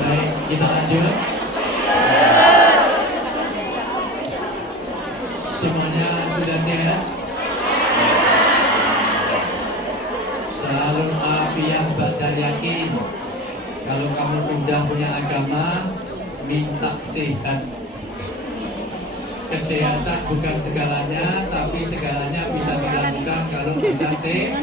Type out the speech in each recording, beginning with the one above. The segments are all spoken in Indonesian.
Baik, kita lanjut. Semuanya sudah sehat? Selalu afiah ba'da yakin. Kalau kamu sudah punya agama, minta sehat. Kesehatan bukan segalanya, tapi segalanya bisa dilakukan kalau bisa sehat.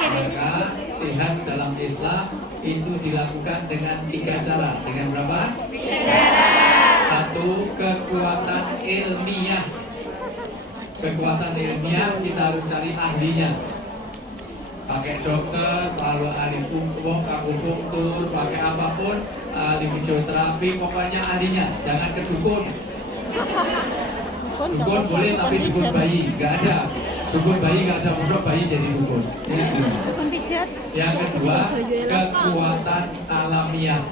Maka sehat dalam Islam itu dilakukan dengan 3 cara. Dengan berapa? 1, kekuatan ilmiah. Kekuatan ilmiah kita harus cari ahlinya. Pakai dokter, kalau ahli akupunktur, pakai apapun, ahli fisioterapi, pokoknya ahlinya. Jangan ke dukun. Dukun boleh tapi dukun bayi nggak ada. Dukun bayi nggak ada, masuk bayi jadi dukun. Dukun pijat. Yang kedua, kekuatan alamiah.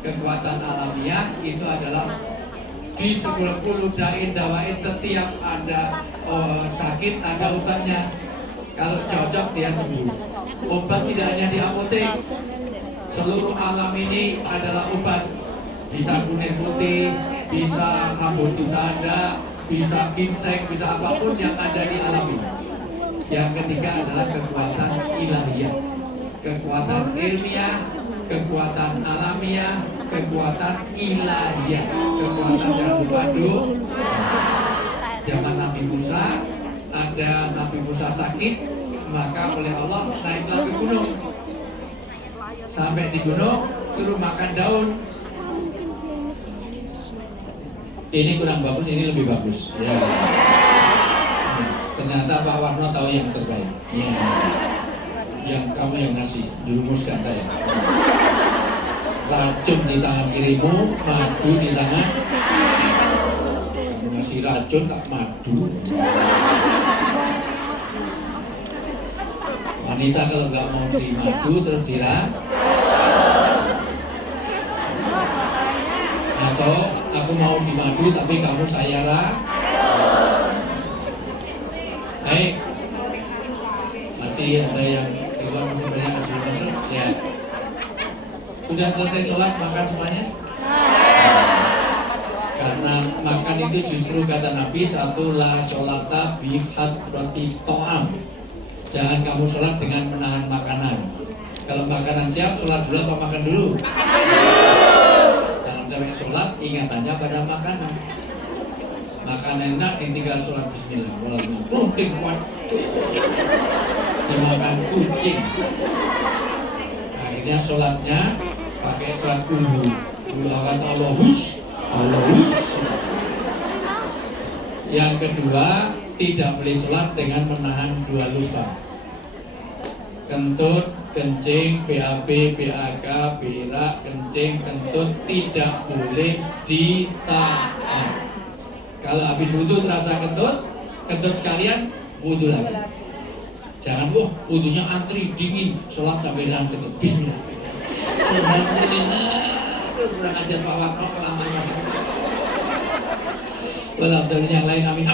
Kekuatan alamiah itu adalah di 10 dain dawain, setiap ada sakit ada obatnya. Kalau cocok dia sembuh. Obat tidak hanya di apotek. Seluruh alam ini adalah obat. Bisa kuning putih, bisa rambut ada, bisa ginseng, bisa apapun yang ada di alam ini. Yang ketiga adalah kekuatan ilahiyah. Kekuatan ilmiah, kekuatan alamiah, kekuatan ilahiyah. Kekuatan jangan lupa zaman Nabi Musa, ada Nabi Musa sakit, maka oleh Allah naiklah ke gunung. Sampai di gunung suruh makan daun. Ini kurang bagus, ini lebih bagus. Ya. Ternyata Pak Warno tahu yang terbaik. Ya. Yang kamu yang ngasih, dirumuskan saya. Racun di tangan kirimu, madu di tangan. Kamu ngasih racun tak madu. Wanita kalau nggak mau di madu terus atau aku mau di madu tapi kamu saya masih ada yang di luar, masih banyak yang belum masuk ya. Sudah selesai sholat, makan semuanya? Karena makan itu justru kata Nabi, satu la sholata bifat roti to'am. Jangan kamu sholat dengan menahan makanan. Kalau makanan siap, sholat dulu apa makan dulu? Jangan sampai sholat, ingatannya pada makanan. Makanan enak, ditinggal sholat bismillah. Waduh, dimakan kucing. Akhirnya sholatnya pakai sholat kubu. Kulawat Allahus. Yang kedua, tidak boleh sholat dengan menahan 2 lubang. Kentut, kencing, BAB, BAK, berak, kencing, kentut tidak boleh ditahan. Kalau habis wudhu terasa kentut sekalian, wudhu lagi. Jangan, wudhunya antri, dingin, sholat sampai dalam kentut. Bismillah. Alhamdulillah. Kurang ajar Pak Warno, kelamaan masih. Alhamdulillah yang lain, amin.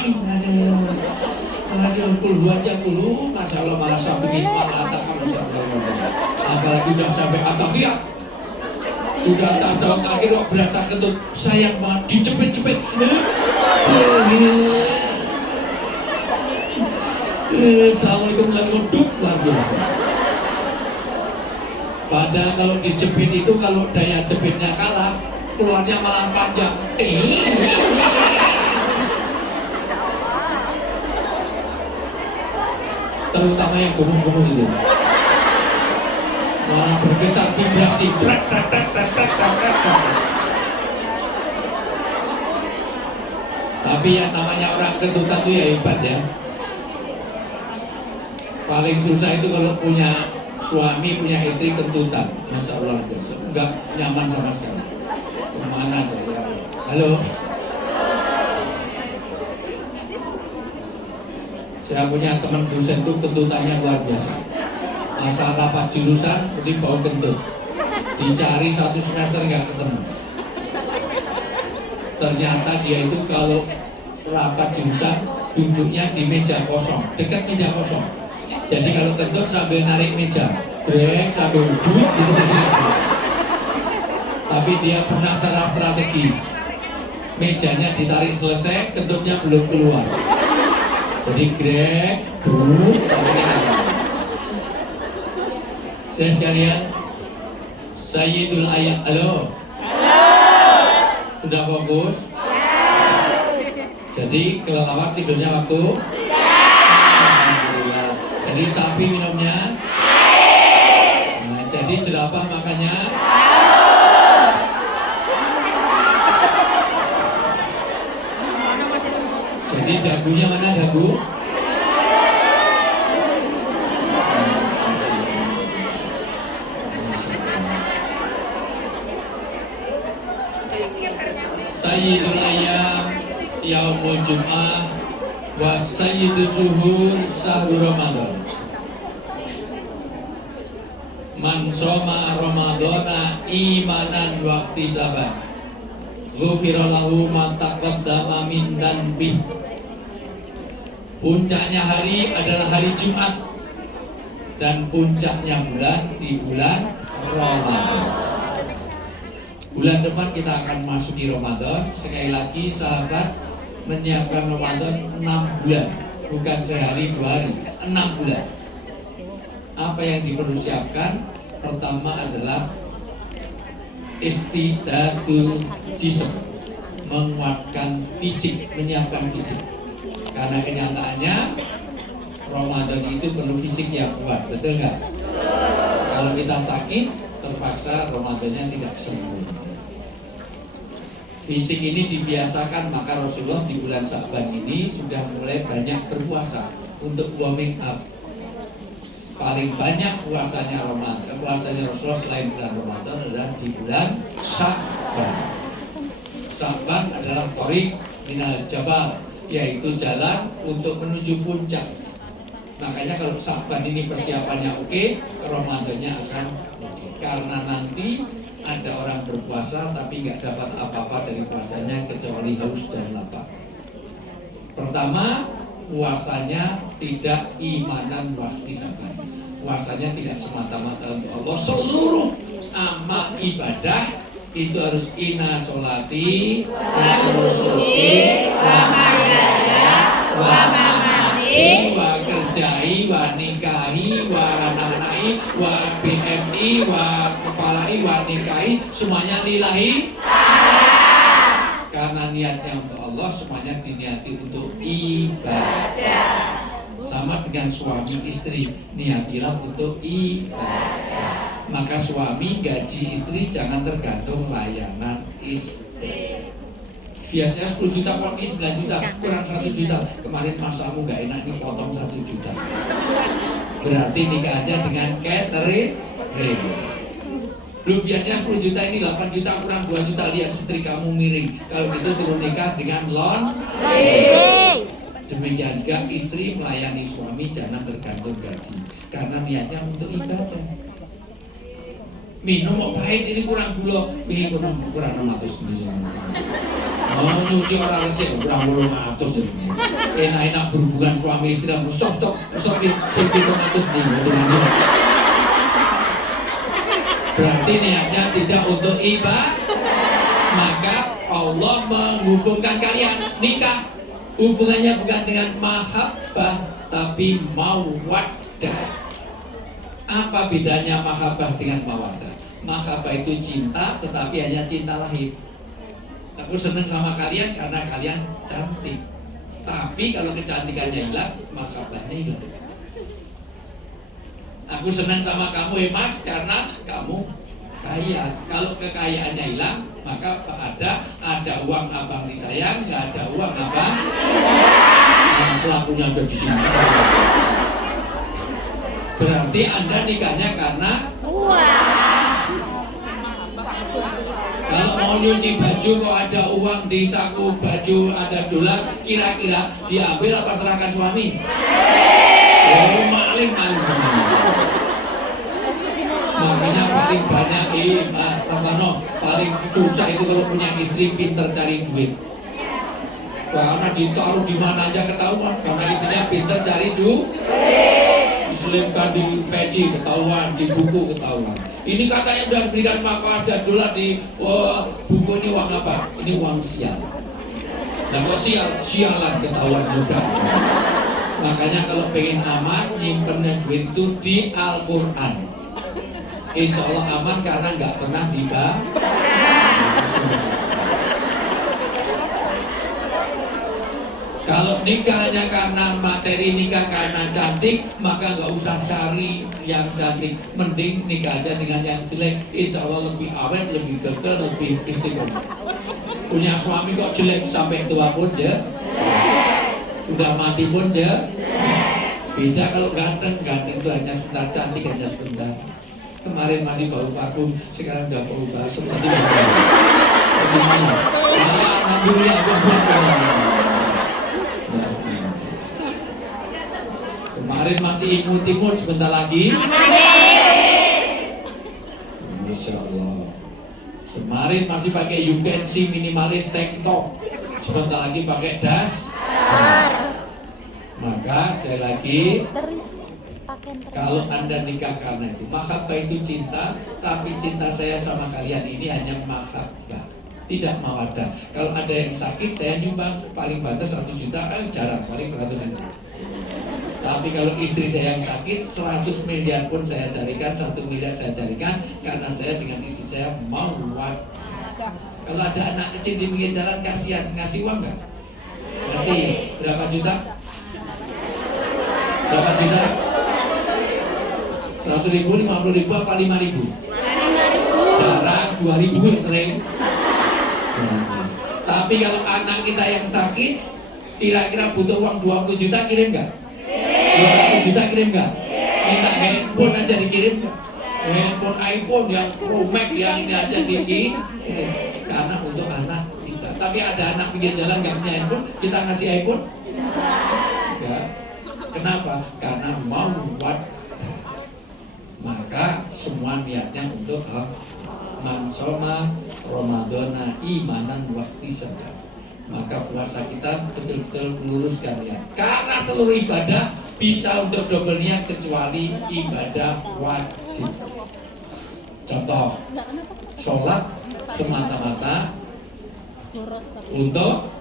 Aduh, kulu aja kulu, Masya Allah malah sampai ismail apalagi udah sampai atafiyah, udah tasawuf akhir kok berasa kentut, sayang banget, dicepet-cepet. Assalamualaikum warahmatullahi wabarakatuh. Luar biasa. Padahal kalau dijepit itu, kalau daya jepitnya kalah, keluarnya malah panjang. Terutama yang gunung-gunung itu malah bergetar vibrasi. Tapi yang namanya orang kentutan itu ya hebat ya. Paling susah itu kalau punya suami, punya istri kentutan. Masya Allah, enggak nyaman sama sekali. Kemana aja ya. Halo. Saya punya teman dosen itu kentutannya luar biasa. Asal rapat jurusan, penting bau kentut. Dicari 1 semester nggak ketemu. Ternyata dia itu kalau rapat jurusan duduknya di meja kosong, dekat meja kosong. Jadi kalau kentut sambil narik meja, brek sambil duduk gitu jadi. Tapi dia pernah secara strategi, mejanya ditarik selesai, kentutnya belum keluar. Jadi grek, duduk, saya sekalian, Sayyidul Ayat, halo? Sudah fokus? Jadi kelelawar tidurnya waktu? Alhamdulillah. Jadi sapi minumnya? Nah, jadi jerapah makannya? Jadi dagunya mana dagu? Sayyidul Ayyam Yaumul Jum'ah wa Sayyidul Zuhur Sahur Ramadan. Man soma Ramadana imanan wa ihtisaban ghufira lahu ma taqaddama min dhanbi. Puncaknya hari adalah hari Jumat dan puncaknya bulan di bulan Ramadan. Bulan depan kita akan masuki Ramadan. Sekali lagi sahabat, menyiapkan Ramadan 6 bulan, bukan sehari 2 hari, 6 bulan. Apa yang dipersiapkan? Pertama adalah istidadul jism, menguatkan fisik, menyiapkan fisik. Karena kenyataannya Ramadan itu perlu fisik yang kuat, betul nggak? Kalau kita sakit, terpaksa Ramadannya tidak sembuh. Fisik ini dibiasakan, maka Rasulullah di bulan Sya'ban ini sudah mulai banyak berpuasa untuk warming up. Paling banyak puasanya Rasulullah selain bulan Ramadan adalah di bulan Sya'ban. Sya'ban adalah thoriq minal jabal, yaitu jalan untuk menuju puncak. Makanya kalau Sya'ban ini persiapannya oke, Ramadannya akan oke. Karena nanti ada orang berpuasa tapi nggak dapat apa-apa dari puasanya kecuali haus dan lapar. Pertama, puasanya tidak imanan wa ihtisaban. Puasanya tidak semata-mata untuk Allah. Seluruh amal ibadah itu harus inna sholati wa nusuki wa mahyaya wa mamati wa kerjai wa nikahi wa rananai wa BMI wa kepalai wa nikahi, semuanya lillahi. Karena niatnya untuk Allah, semuanya diniati untuk ibadah. Sama dengan suami istri, niatilah untuk ibadah. Maka suami gaji istri jangan tergantung layanan istri. Biasanya 10 juta, kok ini 9 juta, kurang 1 juta. Kemarin masamu gak enak, ini potong 1 juta. Berarti nikah aja dengan catering. Lu biasanya 10 juta, ini 8 juta, kurang 2 juta. Lihat istri kamu miring. Kalau gitu suruh nikah dengan laundry. Demikian juga istri melayani suami jangan tergantung gaji, karena niatnya untuk ibadah. Minum mau pahit, ini kurang gula, ini kurang 600 ini. Oh, nyuci orang resik kurang 200 ini. Enak-enak berhubungan suami istri, stop sepi 200 nih. Berarti niatnya tidak untuk ibadah. Maka Allah menghubungkan kalian nikah. Hubungannya bukan dengan mahabbah, tapi mawaddah. Apa bedanya mahabbah dengan mawaddah? Mahabbah itu cinta, tetapi hanya cinta lahir. Aku senang sama kalian karena kalian cantik. Tapi kalau kecantikannya hilang, mahabbahnya hilang. Aku senang sama kamu Mas karena kamu kaya. Kalau kekayaannya hilang, maka ada uang abang disayang, nggak ada uang abang. Nah, pelakunya ada di sini. Berarti Anda nikahnya karena uang. Kalau mau nyuci baju kok ada uang di saku baju, ada dolar, kira-kira diambil apa serahkan suami? Oh, maling. Makanya paling banyak paling susah itu kalau punya istri pinter cari duit. Karena ditaruh di mana aja ketahuan, karena istrinya pinter cari diselipkan di peci ketahuan, di buku ketahuan. Ini katanya udah diberikan makanan dan dolar di buku ini uang apa? Ini uang sial. Nah kok sialan ketahuan juga. Makanya kalau pengen aman, nyimpennya duit itu di Al-Quran. Insya Allah aman karena nggak pernah dibaca. Kalau nikahnya karena materi, nikah karena cantik, maka nggak usah cari yang cantik. Mending nikah aja dengan yang jelek. Insya Allah lebih awet, lebih kekal, lebih istiqomah. Punya suami kok jelek sampai tua pun ya, udah mati pun ya. Beda kalau ganteng itu hanya sebentar, cantik hanya sebentar. Kemarin masih bau parfum, sekarang udah bau basah seperti itu. Bagaimana? Alhamdulillah, kemarin masih imut sebentar lagi. Masya Allah. Kemarin masih pakai you can see minimalis tank top, sebentar lagi pakai das. Maka sekali lagi, kalau Anda nikah karena itu, mahabbah itu cinta, tapi cinta saya sama kalian ini hanya mahabbah, tidak mawaddah. Kalau ada yang sakit, saya nyumbang paling banter 1 juta, jarang, paling 100 juta. Tapi kalau istri saya yang sakit, 100 miliar pun saya carikan, 1 miliar saya carikan, karena saya dengan istri saya mau wadah. Kalau ada anak kecil di pinggir jalan, kasihan, ngasih uang nggak? Kasih berapa juta? Berapa juta? 100 ribu, 50 ribu, apa 5 ribu? Jarang, 2 ribu yang sering. Tapi kalau anak kita yang sakit, kira-kira butuh uang 20 juta, kirim nggak? 20 juta kirim nggak? Minta handphone aja dikirim. Handphone iPhone yang Pro Max yang ini aja dikirim. Karena untuk anak kita. Tapi ada anak pinggir jalan nggak punya handphone, kita ngasih iPhone? Enggak. Kenapa? Karena mau buat. Maka semua niatnya untuk man shoma Ramadhana imanan wahtisaban. Maka puasa kita betul-betul meluruskan niat. Karena seluruh ibadah bisa untuk double niat kecuali ibadah wajib. Contoh, sholat semata-mata untuk,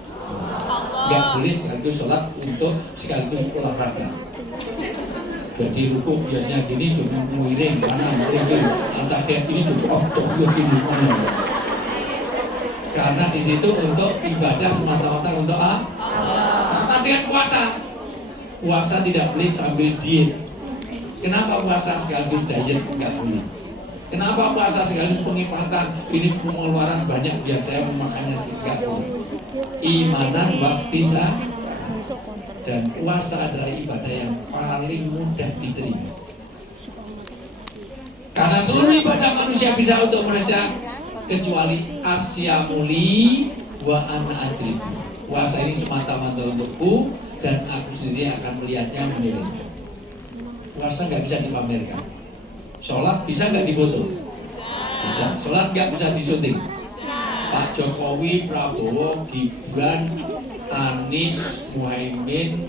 nggak boleh sekaligus sholat untuk sekaligus olahraga. Jadi ruku biasanya gini, cuma miring kanan, miring antara kayak gini juga gini mana. Karena di situ untuk ibadah semata-mata untuk sama dengan puasa. Puasa tidak boleh sambil diet. Kenapa puasa sekaligus diet? Nggak boleh. Kenapa puasa sekaligus pengipatan? Ini pengeluaran banyak biar saya memakannya, nggak boleh. Imanan wahtisaban. Dan puasa adalah ibadah yang paling mudah diterima. Karena seluruh ibadah manusia bisa untuk manusia kecuali asyamuli wa ana ajribu. Puasa ini semata-mata untukku dan aku sendiri akan melihatnya, menilainya. Puasa nggak bisa dipamerkan. Sholat bisa nggak difoto? Bisa. Sholat nggak bisa disyuting. Pak Jokowi, Prabowo, Gibran, Anies, Muhaimin,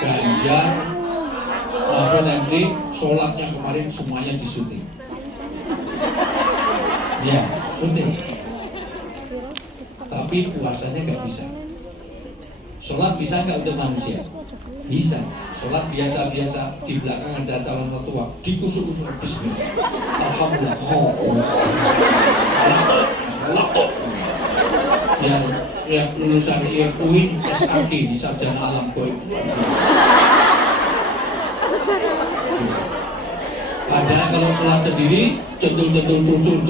Ganjar, Mahfud MD, sholatnya kemarin semuanya disyuting. Ya, syuting. Tapi puasanya nggak bisa. Sholat bisa nggak untuk manusia? Bisa. Sholat biasa-biasa di belakang ada calon mertua, dikusuk-kusuk bismillah. Alhamdulillah. Laptop. Yang lulusan UIN SAG di sarjana alam goib. Padahal kalau sholat sendiri centul tusuk,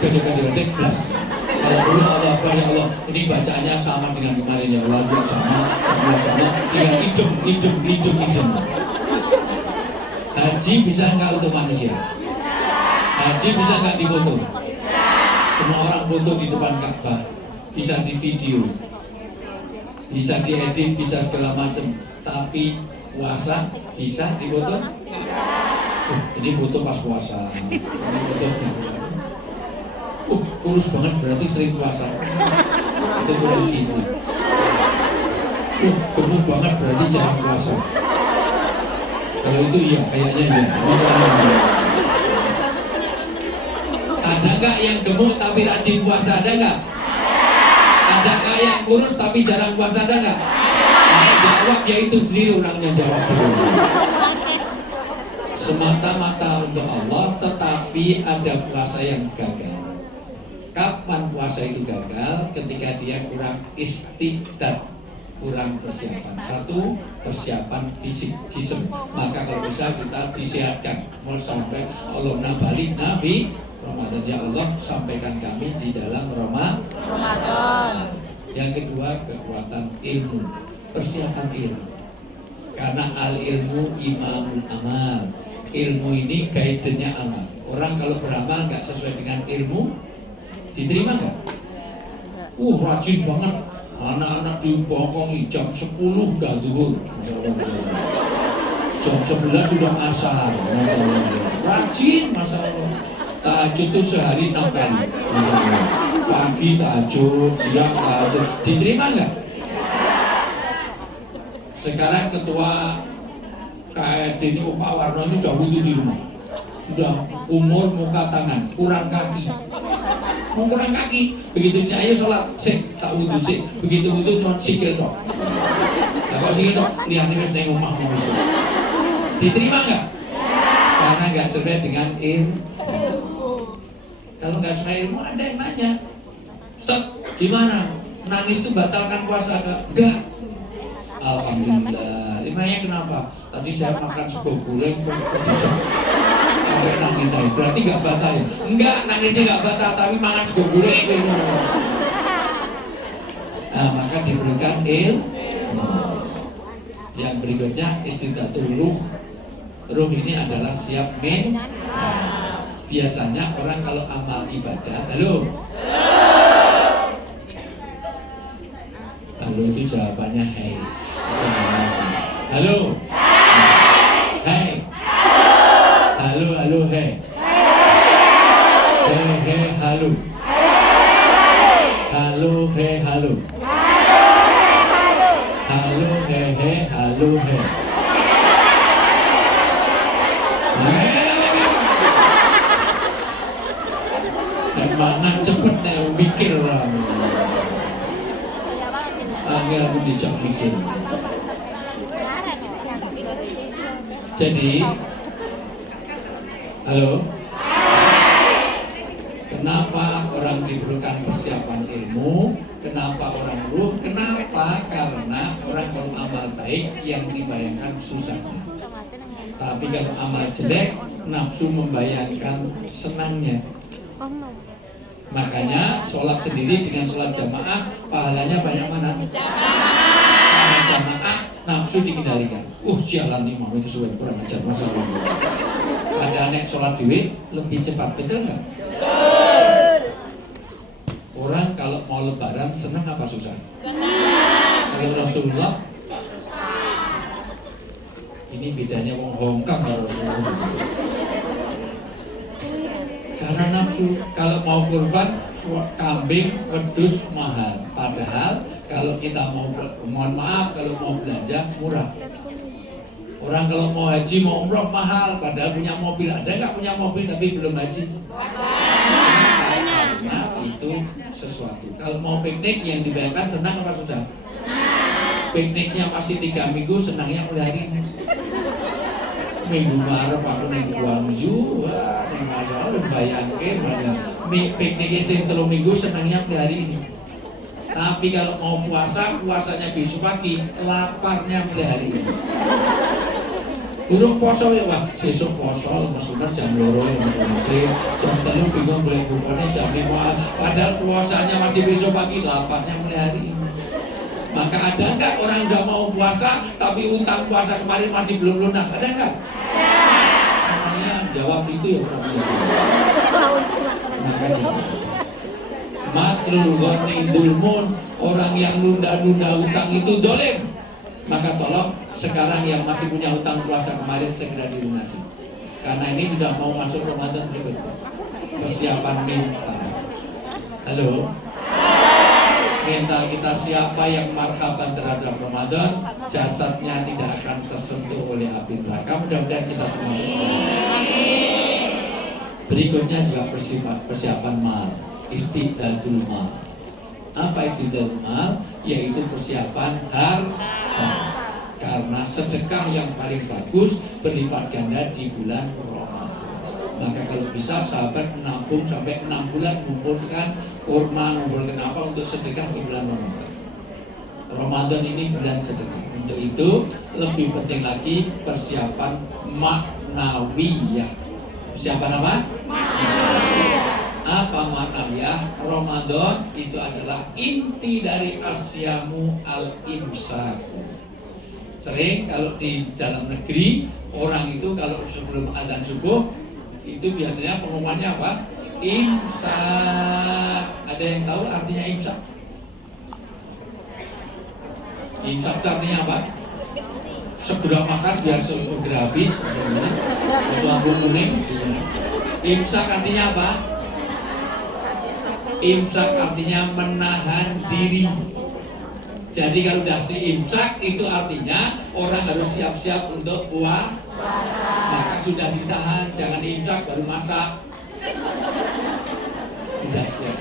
gede-gede belas. Kalau dulu Allah Akbar ya Allah, ini bacaannya sama dengan kemarin ya Allah, sama, dengan idem. Haji bisa nggak untuk manusia? Haji bisa nggak difoto? Semua orang foto di depan Ka'bah, bisa di video, bisa diedit, bisa segala macam. Tapi puasa bisa difoto? Ini foto pas puasa, ini foto sedang puasa. Kurus banget berarti sering puasa. Itu kurang gizi. gemuk banget berarti jarang puasa. Kalau itu iya, kayaknya iya. Ada nggak yang gemuk tapi rajin puasa? Ada nggak? Ada nggak yang kurus tapi jarang puasa? Ada nggak? Nah, jawab ya itu sendiri orangnya jawab. Semata-mata untuk Allah, tetapi ada puasa yang gagal. Kapan puasa itu gagal? Ketika dia kurang istiqdat, kurang persiapan. Satu, persiapan fisik, jisim. Maka kalau bisa kita disehatkan. Mau sampai Allah balik Nabi Ramadan, ya Allah sampaikan kami di dalam Ramadan. Yang kedua, kekuatan ilmu, persiapan ilmu. Karena al ilmu imamul amal. Ilmu ini guide-nya amal. Orang kalau beramal nggak sesuai dengan ilmu, diterima nggak? Rajin banget. Anak-anak dibokongi jam 10 udah zuhur. Jam 11 sudah asar. Rajin masalah. Tahajud itu sehari 6 kali. Pagi tahajud, siang tahajud. Diterima nggak? Sekarang ketua KRD ini Pak Warno ini sudah wudhu di rumah. Sudah umur muka tangan, kurang kaki. Kurang kaki, begitu ayo sholat, tak wudhu sih. Begitu wudhu cuma sikil dong. Nah kalau sikil dong, lihat nih mas nengok rumah mau sholat. Diterima nggak? Karena nggak sesuai dengan ilmu. Kalau nggak sesuai ilmu ada yang nanya, Ustaz, gimana? Nangis itu batalkan puasa enggak? Alhamdulillah. Emangnya kenapa? Tadi saya makan sego goreng terus sampai nangis saya. Berarti nggak batal ya? Enggak, nangisnya nggak batal, tapi makan sego goreng itu. Nah, maka diberikan Yang berikutnya istidatul ruh. Ruh ini adalah siap biasanya orang kalau amal ibadah, halo itu jawabannya hey. Halo. Hai. Halo, hey. Hey, halo. Halo, hey, halo. Halo, hey, halo, hey. Dan mana cepet nih mikir orang. Angel aku dijak mikir. Jadi, halo, kenapa orang diperlukan persiapan ilmu? Kenapa orang ruh? Kenapa? Karena orang kalau amal baik yang dibayangkan susahnya. Tapi kalau amal jelek, nafsu membayangkan senangnya. Makanya sholat sendiri dengan sholat jamaah pahalanya banyak mana? Jamaah nafsu dikendalikan. Sialan nih mau kesuwen kurang ajar masalah. Ada anak sholat dewi lebih cepat, betul nggak? Orang kalau mau lebaran senang apa susah? Kalau Rasulullah ini bedanya wong Hongkong kalau Rasulullah. Karena nafsu, kalau mau kurban kambing, wedhus mahal. Padahal kalau kita mohon maaf, kalau mau belanja murah. Orang kalau mau haji, mau umroh mahal. Padahal punya mobil, ada nggak punya mobil tapi belum haji? Karena itu sesuatu. Kalau mau piknik yang dibayangkan senang apa susah? Pikniknya masih 3 minggu, senangnya mulai hari ini. Minggu Maret aku ning Guangzhou, wah masalah bayangke mana pikniknya sing 3 minggu senangnya hari ini. Tapi kalau mau puasanya besok pagi, laparnya mulai hari ini. Durung poso ya wah, sesuk poso lemes-lemes jam 2 lemes-lemes, jam 3 bingung boleh bukanya jam 5. Padahal puasanya masih besok pagi, laparnya mulai hari ini. Maka ada nggak orang udah mau puasa tapi utang puasa kemarin masih belum lunas? Ada nggak? Makanya jawab itu ya maka matrul ghani dulmun, orang yang nunda-nunda utang itu dolim. Maka tolong sekarang yang masih punya utang puasa kemarin segera dilunasi. Karena ini sudah mau masuk Ramadan berikutnya. Persiapan minta. Halo. mental kita siapa yang marhaban terhadap Ramadan, jasadnya tidak akan tersentuh oleh api neraka. Mudah-mudahan kita termasuk. Berikutnya juga persiapan mal, istidadul mal. Apa istidadul mal? Yaitu persiapan harta. Karena sedekah yang paling bagus berlipat ganda di bulan Ramadan. Maka kalau bisa sahabat menabung sampai 6 bulan, mengumpulkan kurma, mengumpulkan apa untuk sedekah di bulan Ramadan. Ramadan ini bulan sedekah. Untuk itu lebih penting lagi persiapan maknawiyah. Persiapan apa? Apa maknawiyah? Ramadan itu adalah inti dari asyamu al-imsaku. Sering kalau di dalam negeri orang itu kalau sebelum adzan subuh itu biasanya pengumumannya apa? Imsak. Ada yang tahu artinya imsak? Imsak itu artinya apa? Segera makan biar segera habis. Lampu kuning. Imsak artinya apa? Imsak artinya menahan diri. Jadi kalau udah si imsak itu artinya orang harus siap-siap untuk puasa. Maka sudah ditahan, jangan imsak baru masak. Sudah siap.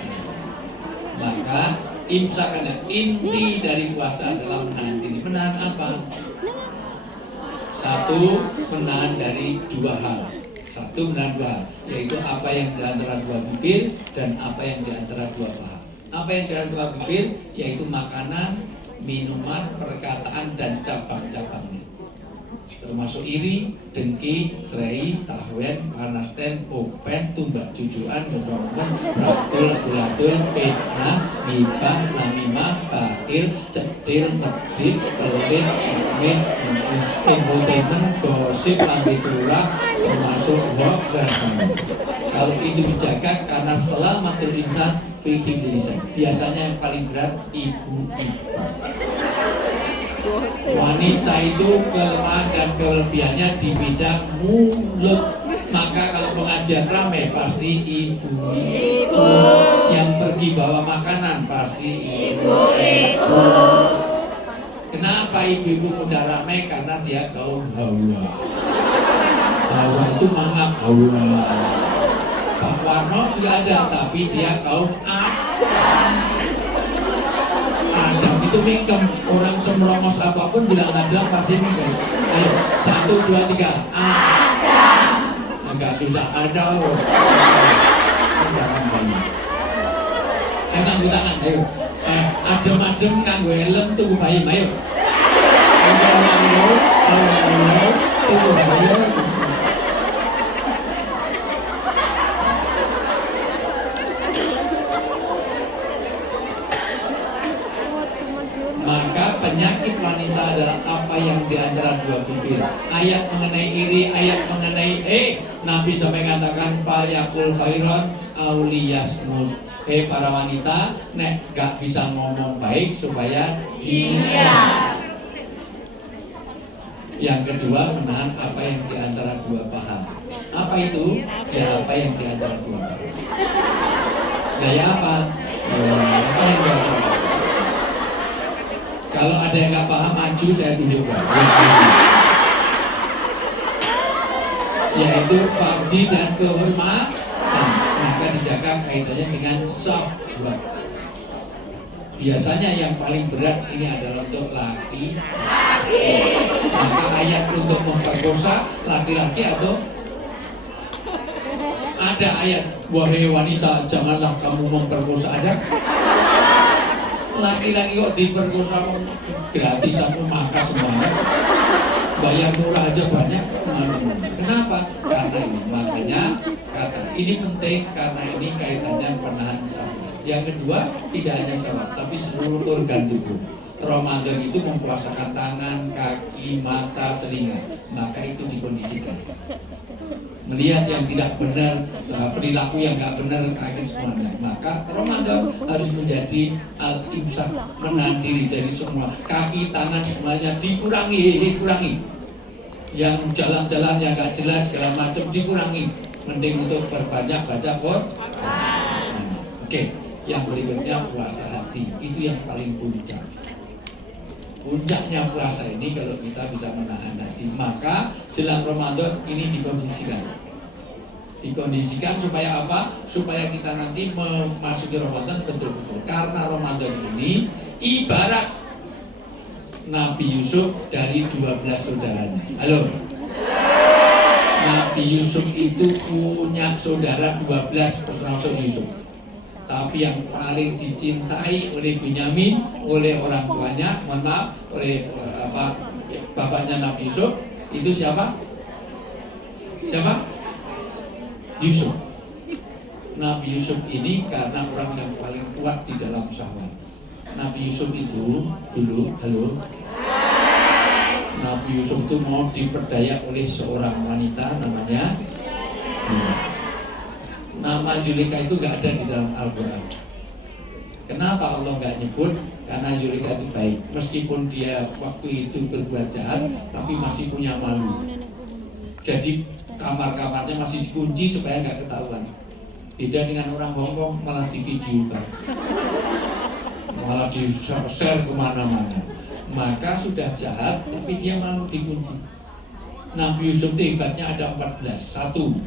Maka imsak adalah inti dari puasa adalah menahan diri. Menahan apa? Satu, menahan dari dua hal. Satu, menahan dua hal, yaitu apa yang di antara dua bibir dan apa yang di antara dua paha. Apa yang di antara bibir yaitu makanan, minuman, perkataan dan cabang-cabangnya. Termasuk iri, dengki, serai, tahwen, panasten, open, tumbak jujuan, berongkon, berakul, atul-atul, fitnah, gibah, namimah, bakil, cetil, medit, pelit, min, infotainment, gosip, lambitura, termasuk hoax dan hoax. Kalau itu dijaga karena selamatul insan fihi lisan. Biasanya yang paling berat ibu-ibu. Wanita itu kelemahan dan kelebihannya di bidang mulut. Maka kalau pengajian ramai pasti ibu-ibu. Yang pergi bawa makanan pasti ibu-ibu. Kenapa ibu-ibu mudah ramai? Karena dia kaum hawa. Hawa itu mangap hawa. Pak Warno juga ada, tapi dia kaum Adam. Adam itu mingkem. Orang semerongos apapun bilang Adam pasti mingkem. Ayo, 1, 2, 3. Adam. Agak susah. Adam. Ayo nganggu tangan, ayo. Adem-adem nganggu helm tunggu bayi, ayo. Tunggu bayi. Penyakit wanita adalah apa yang di antara dua bibir. Ayat mengenai iri, ayat mengenai Nabi sampai katakan falyakul khairon auliyasmut. Para wanita, nek gak bisa ngomong baik supaya diam. Yang kedua menahan apa yang di antara dua paha. Apa itu? Ya apa yang di antara dua paha. Nah ya apa? Apa yang di antara dua. Kalau ada yang nggak paham, maju saya tunjukkan. Yaitu farji dan kehormatan. Maka dijaga kaitannya dengan syahwat. Biasanya yang paling berat ini adalah untuk laki. Maka ayat untuk memperkosa laki-laki atau ada ayat wahai wanita janganlah kamu memperkosa, ada? Laki-laki kok diperkosa gratis aku makan semuanya, bayar murah aja banyak. Kenapa? Karena ini, makanya kata ini penting karena ini kaitannya penahan syahwat. Yang kedua tidak hanya syahwat tapi seluruh organ tubuh. Ramadan itu mempuasakan tangan, kaki, mata, telinga. Maka itu dikondisikan. Melihat yang tidak benar, perilaku yang tidak benar, kaki semuanya. Maka Ramadan harus menjadi al-imsak, menahan diri dari semua. Kaki, tangan semuanya dikurangi. Yang jalan-jalan yang gak jelas segala macam dikurangi. Mending untuk berbanyak baca Quran. Oke. Yang berikutnya puasa hati, itu yang paling puncak. Puncaknya puasa ini kalau kita bisa menahan hati, maka jelang Ramadan ini dikondisikan supaya apa? Supaya kita nanti memasuki Ramadan betul-betul. Karena Ramadan ini ibarat Nabi Yusuf dari 12 saudaranya. Halo. Nabi Yusuf itu punya saudara 12 termasuk Yusuf. Tapi yang paling dicintai oleh Binyamin, oleh orang tuanya, mohon maaf, oleh bapaknya Nabi Yusuf, itu siapa? Siapa? Yusuf. Nabi Yusuf ini karena orang yang paling kuat di dalam syahwat. Nabi Yusuf itu dulu, halo. Nabi Yusuf itu mau diperdaya oleh seorang wanita namanya nama Zulika itu gak ada di dalam Al-Quran. Kenapa Allah gak nyebut? Karena Zulika itu baik. Meskipun dia waktu itu berbuat jahat, tapi masih punya malu. Jadi kamar-kamarnya masih dikunci supaya gak ketahuan. Beda dengan orang Hongkong, malah di video kan, malah di-share kemana-mana. Maka sudah jahat, tapi dia malu dikunci. Nabi Yusuf itu hebatnya ada 14. Satu,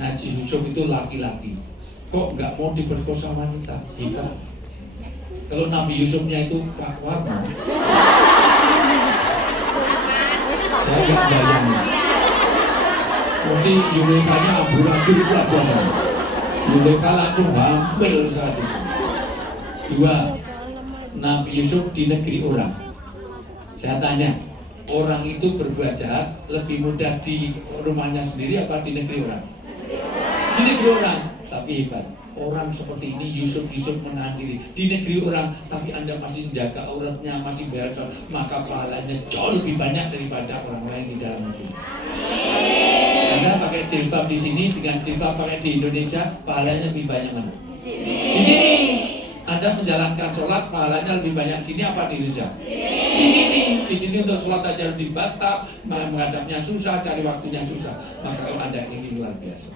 Nabi Yusuf itu laki-laki. Kok nggak mau diperkosa wanita? Hebat. Kalau Nabi Yusufnya itu Pak Warno, saya nggak bayangin. Mesti Yulekanya amburadul pelajaran. Yuleka langsung hamil saat itu. Dua, Nabi Yusuf di negeri orang. Saya tanya, orang itu berbuat jahat lebih mudah di rumahnya sendiri apa di negeri orang? Di negeri orang, tapi hebat. Orang seperti ini Yusuf menahan diri di negeri orang, tapi Anda masih menjaga auratnya, masih bayar sholat, maka pahalanya jauh lebih banyak daripada orang lain di dalam negeri. Anda pakai jilbab di sini dengan jilbab pakai di Indonesia, pahalanya lebih banyak mana? Di sini. Anda menjalankan sholat, pahalanya lebih banyak sini apa di Indonesia? Di sini untuk sholat aja harus dibatal, menghadapnya susah, cari waktunya susah. Maka kalau Anda ini luar biasa.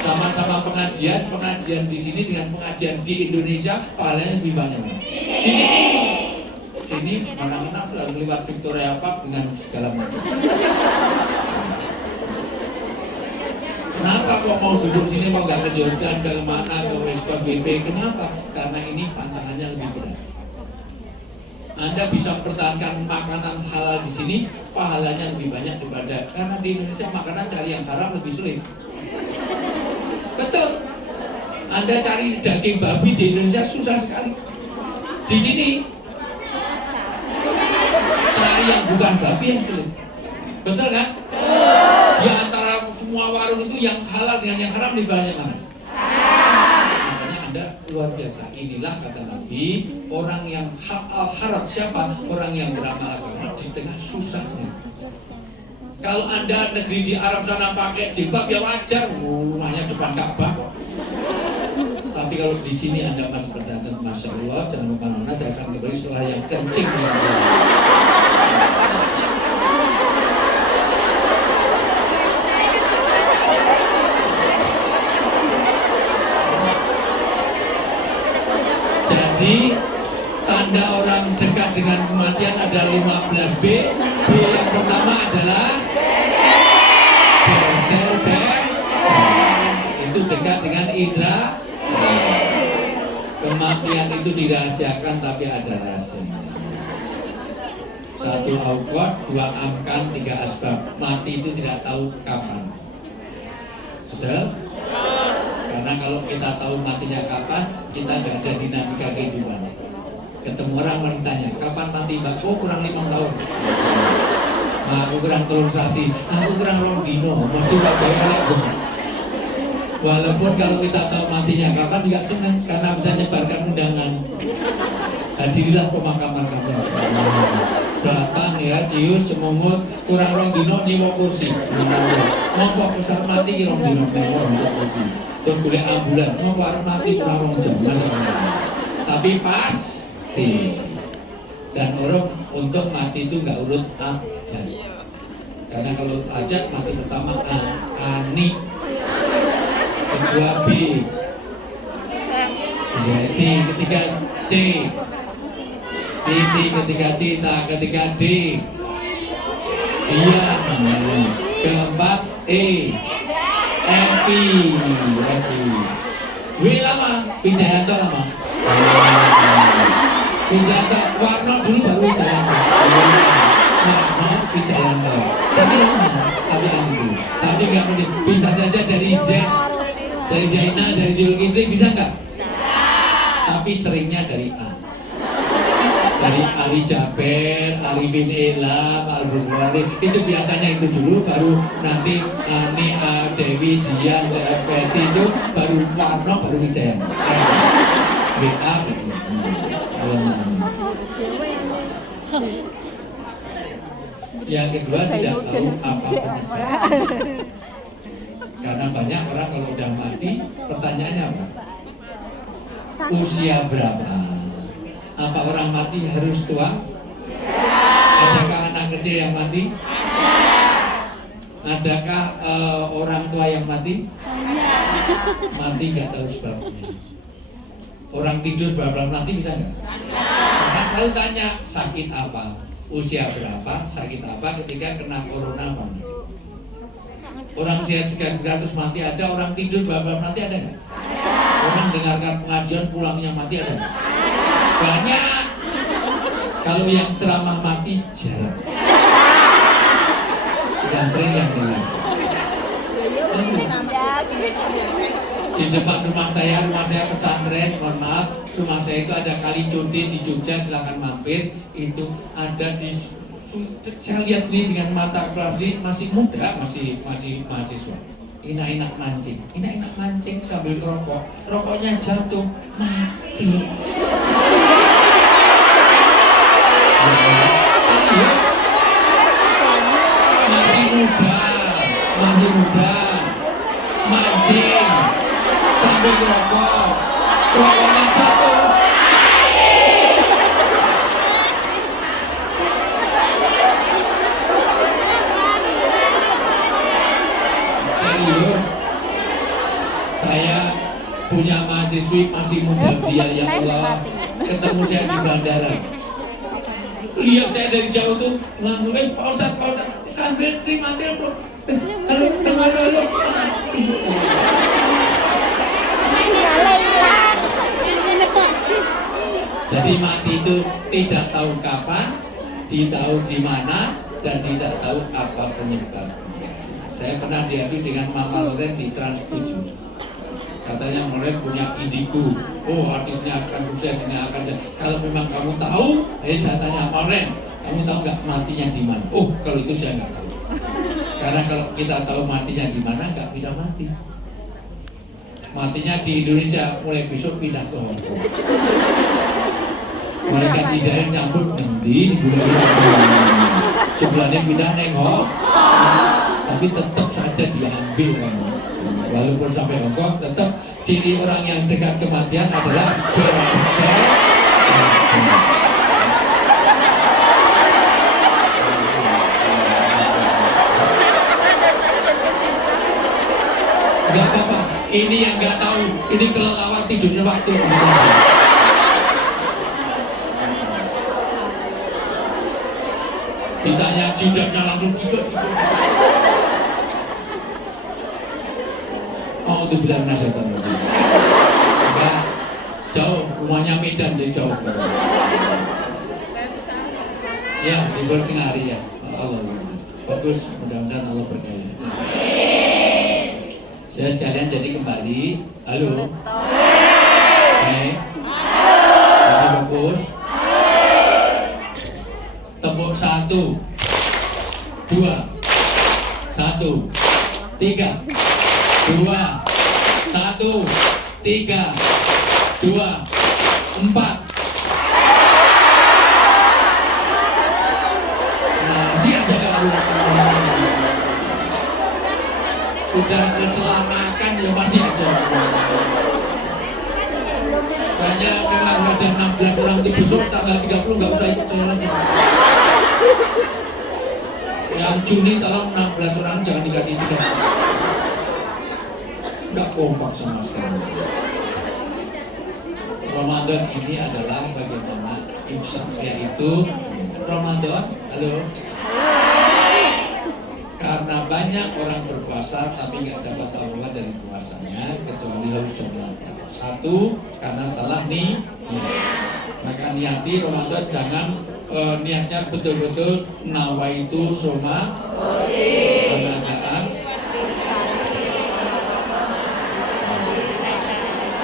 Sama-sama pengajian di sini dengan pengajian di Indonesia, pahalanya lebih banyak. Di sini mana-mana harus lewat Victoria Park dengan segala macam. Kenapa kok mau duduk sini, mau gak ke Jordan, ke mana, ke West Coast BP? Kenapa? Karena ini pantangannya lebih berat. Anda bisa mempertahankan makanan halal di sini, pahalanya lebih banyak daripada, karena di Indonesia makanan cari yang haram lebih sulit. Betul. Anda cari daging babi di Indonesia susah sekali. Di sini cari yang bukan babi yang sulit. Betul kan? Di antara semua warung itu yang halal dengan yang haram lebih banyak mana? Makanya Anda luar biasa. Inilah kata Nabi, orang yang haram siapa? Orang yang beramal agama di tengah susahnya. Kalau Anda negeri di Arab sana pakai jilbab ya wajar, rumahnya depan Ka'bah. Tapi kalau di sini Anda masih berdagang, Masya Allah, jangan kemana-mana, saya akan kembali setelah yang kencing. Jadi tanda orang dekat dengan kematian ada 15B. B yang pertama adalah itu dekat dengan Israel. Kematian itu dirahasiakan tapi ada rahasianya. 1 awqat, 2 amkan, 3 asbab. Mati itu tidak tahu kapan. Betul? Karena kalau kita tahu matinya kapan, kita nggak ada dinamika kehidupan. Ketemu orang masih tanya, kapan mati Mbak? Oh kurang 5 tahun. Nah, aku kurang 3 sasi, aku kurang 2 dino, masih gak gaya lagi. Walaupun kalau kita tahu matinya kapan nggak senang, karena bisa nyebarkan undangan. Hadirilah pemakaman kamu. Datang ya, cius, cemungut, kurang 2 dino nyewa kursi. Mau pusat mati kira 2 dino nyewa kursi. Terus kuliah ambulan, mau warung mati kurang 2 jam, masalah. Tapi pas, dan orang untuk mati itu nggak urut ajal. Karena kalau ajal mati pertama ani, kedua B, Yeti, ketiga C. Siti, ketiga Cita, ketiga D. Dian. Keempat E. Evi. W lama, Wijayanto lama. Wijayanto, Warno dulu baru Wijayanto. Warno, Wijayanto. Tapi lama, tapi nggak mungkin. Bisa saja dari Z, dari Zainal, dari Zulkifli, bisa nggak? Tapi seringnya dari A. Dari Ali Jaber, Arifin Ela, Pak Burwani, itu biasanya itu dulu, baru nanti Ani, Dewi, Dian, Betty itu baru Warno, baru Wijaya. WA, yang kedua tidak tahu apa penyebab. Karena banyak orang kalau udah mati, pertanyaannya apa? Usia berapa? Apa orang mati harus tua? Adakah anak kecil yang mati? Adakah orang tua yang mati? Mati nggak tahu sebabnya. Orang tidur berapa mati bisa nggak? Nah, selalu tanya sakit apa, usia berapa, sakit apa ketika kena corona mana? Orang sehat terus mati ada, orang tidur berapa mati ada nggak? Orang dengarkan pengajian pulangnya mati ada nggak? Banyak. Kalau yang ceramah mati jarang. Yang sering yang dengar. Di depan rumah saya pesantren, mohon maaf, rumah saya itu ada Kali Conde di Jogja, silakan mampir. Itu ada di, saya lihat sendiri dengan mata kepala sendiri, masih muda, masih mahasiswa. Enak-enak mancing sambil rokok, rokoknya jatuh, mati. Masih muda, mancing sambil rokok, rokoknya jatuh. Serius, saya punya mahasiswi masih muda dia, ya Allah, ketemu saya di bandara. Lihat saya dari jauh tuh langsung Pak Ustadz sambil terima telepon. Halo, Jadi mati itu tidak tahu kapan, tidak tahu di mana, dan tidak tahu apa penyebabnya. Saya pernah diadu dengan Mama Loren di Trans 7. Katanya Loren punya indigo. Oh, artisnya akan sukses, ini akan. Kalau memang kamu tahu, saya tanya Loren, kamu tahu nggak matinya di mana? Oh, kalau itu saya nggak tahu. Karena kalau kita tahu matinya di mana, nggak bisa mati. Matinya di Indonesia, mulai besok pindah ke Hong Kong. Malaikat Israel nyambut di bulan sebelahnya pindah nengok, tapi tetap saja diambil. Walaupun sampai Hong Kong, tetap ciri orang yang dekat kematian adalah berasa. Gak apa-apa, ini yang gak tahu, ini kelelawar tidurnya waktu. Ditanya jidatnya langsung jidat. Oh, itu bilang nasihatkan. Enggak, jauh, rumahnya Medan jadi jauh. Ya, di bawah setengah hari ya. Allah, bagus, mudah-mudahan Allah berkaya. Saya sekalian jadi kembali. Halo. Oke. Masih bagus. Tepuk 1, 2, 1, 3, 2, 1, 3, 2, 4. Masih aja sudah keselamakan ya masih aja. Kayaknya kalau ada 16 orang itu besok tanggal 30 nggak usah ikut saya lagi. Yang Juni tolong 16 orang jangan dikasih 3. Nggak kompak sama sekali. Ramadan ini adalah bagaimana imsak, yaitu Ramadan, halo, karena banyak orang berpuasa tapi nggak dapat pahala dari puasanya kecuali harus sholat. Satu, karena salah nih, maka niati Ramadan jangan niatnya betul-betul nawaitu soma pengadaan,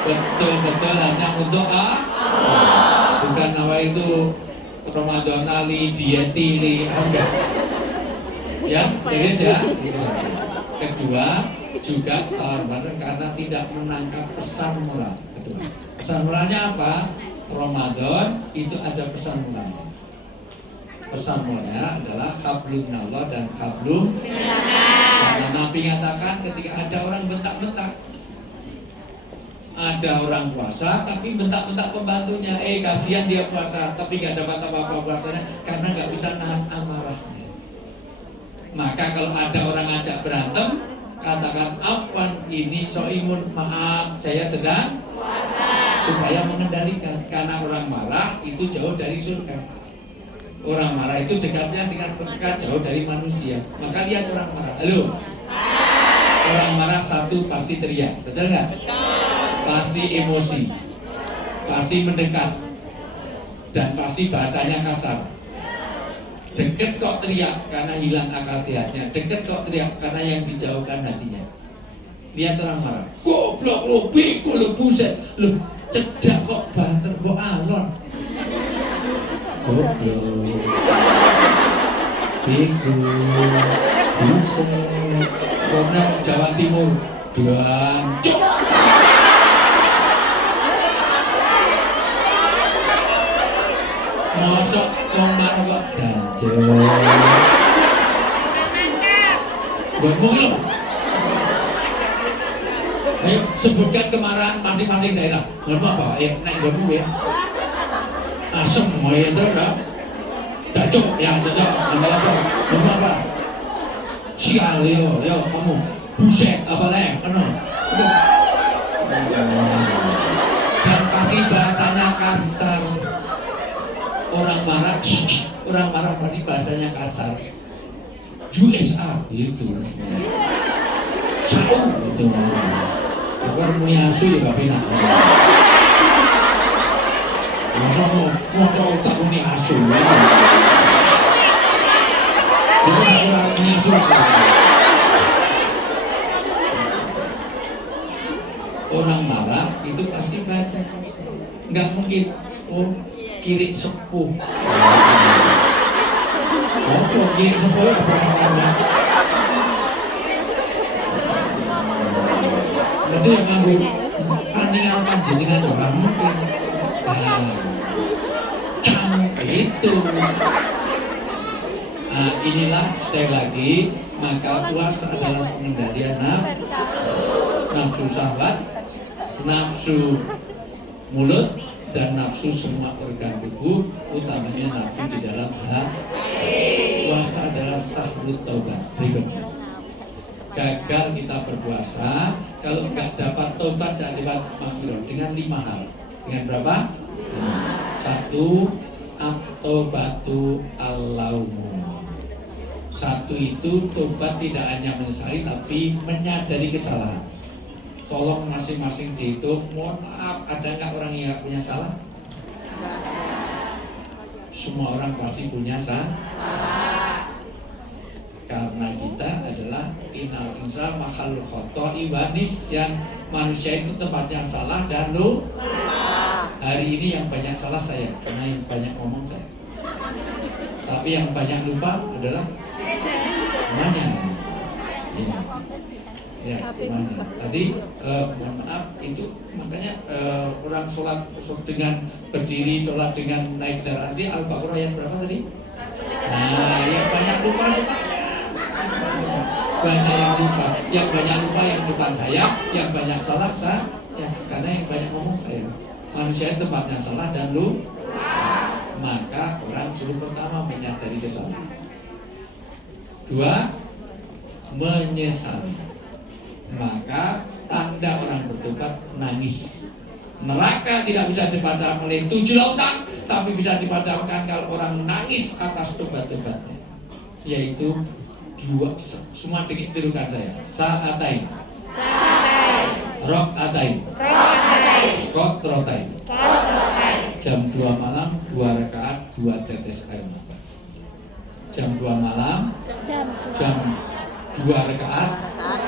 betul-betul hanya untuk bukan nawaitu Ramadan ali dietili, enggak. Ya, serius ya. Kedua, juga salah Ramadan karena tidak menangkap pesan moral. Kedua, pesan moralnya apa? Ramadan itu ada pesan moralnya. Pesan moralnya adalah hablum minallah dan hablum karena Nabi mengatakan ketika ada orang bentak-bentak, ada orang puasa tapi bentak-bentak pembantunya, kasihan dia puasa tapi gak dapat apa-apa puasanya karena gak bisa nahan amarahnya. Maka kalau ada orang ajak berantem, katakan afwan ini soimun, maaf saya sedang puasa, supaya mengendalikan. Karena orang marah itu jauh dari surga. Orang marah itu dekatnya dengan dekat jauh dari manusia. Maka lihat orang marah, halo, orang marah satu pasti teriak, betul nggak? Pasti emosi, pasti mendekat, dan pasti bahasanya kasar. Deket kok teriak karena hilang akal sehatnya. Deket kok teriak karena yang dijauhkan hatinya. Lihat orang marah, goblok lo, bego lo, buset lo, cedak kok banter kok alon. Goblok, bego, buset. Orang Jawa Timur, dancuk. Masuk kongkar kok dancuk. Ngomong lo. Ayo sebutkan kemarahan masing-masing daerah. Ngomong apa? Ayo naik ngomong ya. Asem mau ya terus lah. Dancuk ya cocok. Ngomong apa? Ngomong apa? Sial yo kamu. Buset apa leh? Kena. Dan pasti bahasanya kasar. Orang marah pasti bahasanya kasar. USA gitu. Sau gitu. Bukan punya asu ya tapi nak. Masa ustaz punya asu. Bukan orang punya asu. Orang marah itu pasti bahasa kasar. Enggak mungkin. Kiri sepuh. Kiri sepuh apa? Berarti yang nganggur tandingan panjenengan orang mungkin. Itu. Nah, inilah sekali lagi, maka puasa adalah pengendalian nafsu syahwat, nafsu mulut, dan nafsu semua organ tubuh, utamanya nafsu di dalam hati. Puasa adalah sahrut taubat. Berikut, gagal kita berpuasa kalau nggak dapat taubat dan dapat maghfirah dengan 5 hal. Dengan berapa? 1. At-taubatu al-laumu. 1 itu tobat tidak hanya menyesali tapi menyadari kesalahan. Tolong masing-masing dihitung. Mohon maaf, ada nggak orang yang punya salah? Semua orang pasti punya salah. Karena kita adalah innal insana makhluk khoto'i wa nisyan. Manusia itu tempatnya salah dan lupa. Hari ini yang banyak salah saya, karena yang banyak ngomong saya. Tapi yang banyak lupa adalah namanya. Ya, mana? Tadi mohon maaf itu makanya orang sholat dengan berdiri, sholat dengan naik kendaraan. Nanti Al-Baqarah yang berapa tadi? Nah, yang banyak lupa banyak yang lupa, yang bukan saya, yang banyak salah saya, ya, karena yang banyak ngomong saya. Manusia tempatnya salah dan lupa. Maka orang suruh pertama menyadari kesalahan. 2, menyesali. Maka tanda orang bertobat nangis. Neraka tidak bisa dipadamkan oleh 7 lautan, tapi bisa dipadamkan kalau orang menangis atas tobat-tobatnya. Yaitu semua tirukan saya. Sa'atain, Rok'atain, Kotrotain. Jam 2 malam 2 rakaat 2 tetes air mata. Jam 2 malam jam 2 rakaat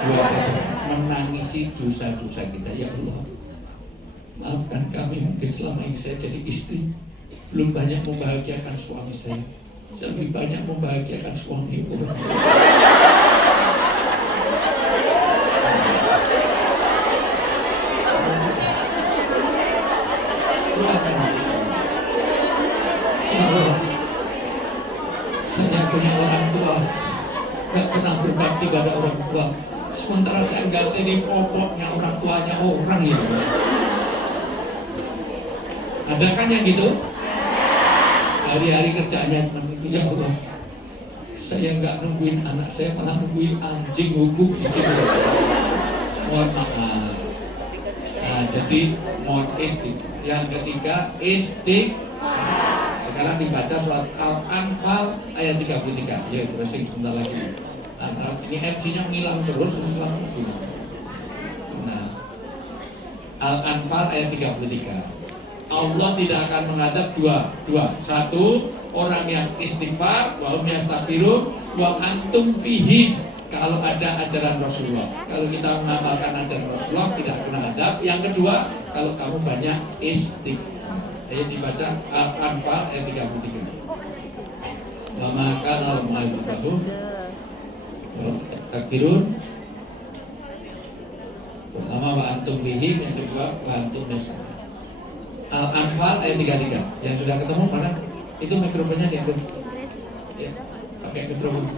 2 tetes, menangisi dosa-dosa kita. Ya Allah, maafkan kami, mungkin selama ini saya jadi istri belum banyak membahagiakan suami saya. Saya lebih banyak membahagiakan suami orang. Saya punya orang tua, gak pernah berbakti pada orang tua. Sementara saya nggak ini pokoknya orang tuanya orang ya. Ada kan yang gitu? Hari-hari kerjanya ya Allah, saya nggak nungguin anak saya, malah nungguin anjing guguk di sini. Mohon maaf. Nah, jadi mohon istighfar. Yang ketiga istighfar. Sekarang dibaca surat Al-Anfal ayat 33. Ya, browsing sebentar lagi. Ini MC-nya ngilang terus, ngilang. Nah, Al-Anfal ayat 33. Allah tidak akan menghadap dua. Satu, orang yang istighfar, wa hum yastaghfirun, wa antum fihi. Kalau ada ajaran Rasulullah, kalau kita mengamalkan ajaran Rasulullah tidak kena adab. Yang kedua, kalau kamu banyak istighfar. Ayo dibaca Al-Anfal ayat 33. Wa ma kana lahum ayyuhum takbirun. Pertama wa antum fihi, yang kedua wa antum yastaghfirun. Al-Anfal ayat 33. Yang sudah ketemu mana? Itu mikrofonnya diambil. Ya, pakai mikrofon.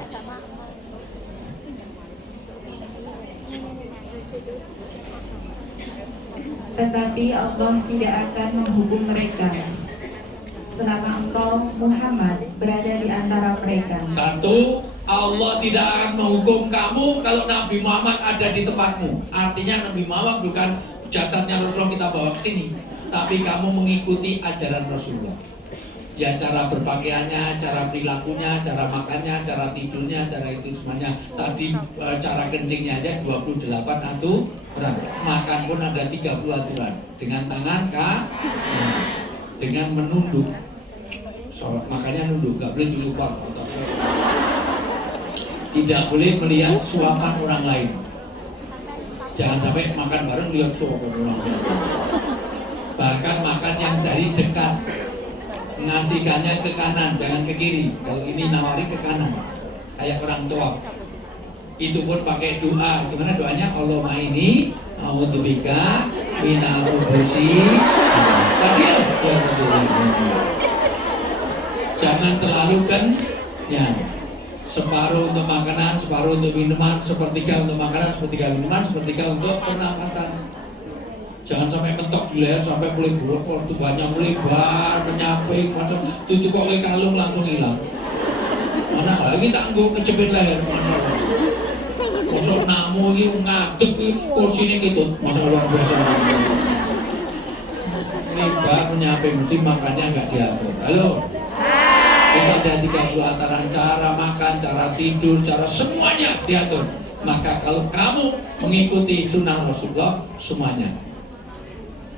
Tetapi Allah tidak akan menghukum mereka selama engkau Muhammad berada di antara mereka. Satu, Allah tidak akan menghukum kamu kalau Nabi Muhammad ada di tempatmu. Artinya Nabi Muhammad bukan jasadnya Rasulullah kita bawa ke sini, tapi kamu mengikuti ajaran Rasulullah. Ya, cara berpakaiannya, cara perilakunya, cara makannya, cara tidurnya, cara itu semuanya. Tadi cara kencingnya aja 28 aturan. Makan pun ada 30 aturan. Dengan tangan dengan menunduk. Makanya nunduk, gak boleh dulu lupa. Tidak boleh melihat suapan orang lain. Jangan sampai makan bareng lihat suapan orang lain. Bahkan makan yang dari dekat, ngasihkannya ke kanan, jangan ke kiri. Kalau ini nawari ke kanan, kayak orang tua. Itu pun pakai doa. Gimana doanya? Allahumma ini a'udzubika minal khubusi. Tadi ya betul. Jangan terlalu kenyang. Separuh untuk makanan, separuh untuk minuman, sepertiga untuk makanan, sepertiga minuman, sepertiga untuk pernapasan. Jangan sampai mentok di leher, sampai mulai borok, tubuhnya melebar, menyaping, masuk tutup kok kayak kalung langsung hilang. Mana lagi tak nggo kejepit leher, masalah. Masuk namu ini ngadep kursi ini gitu, masalah luar biasa. Melebar, menyaping, mesti makannya nggak diatur. Halo. Itu ada 30 antara cara makan, cara tidur, cara semuanya diatur. Maka kalau kamu mengikuti sunnah Rasulullah, semuanya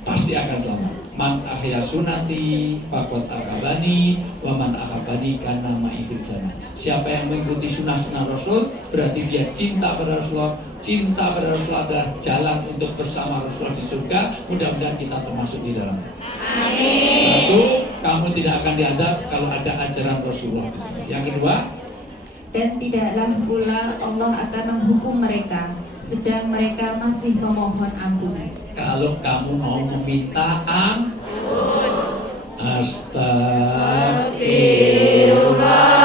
pasti akan selamat. Man ahya sunnati faqad ahabani wa man ahabani kana ma'i fil jannah. Siapa yang mengikuti sunnah-sunnah Rasul berarti dia cinta pada Rasulullah. Cinta pada Rasulullah adalah jalan untuk bersama Rasulullah di surga. Mudah-mudahan kita termasuk di dalam. Amin. Satu, kamu tidak akan diadab kalau ada ajaran Rasulullah. Yang kedua, dan tidaklah pula Allah akan menghukum mereka sedang mereka masih memohon ampun. Kalau kamu mau meminta ampun, astagfirullah.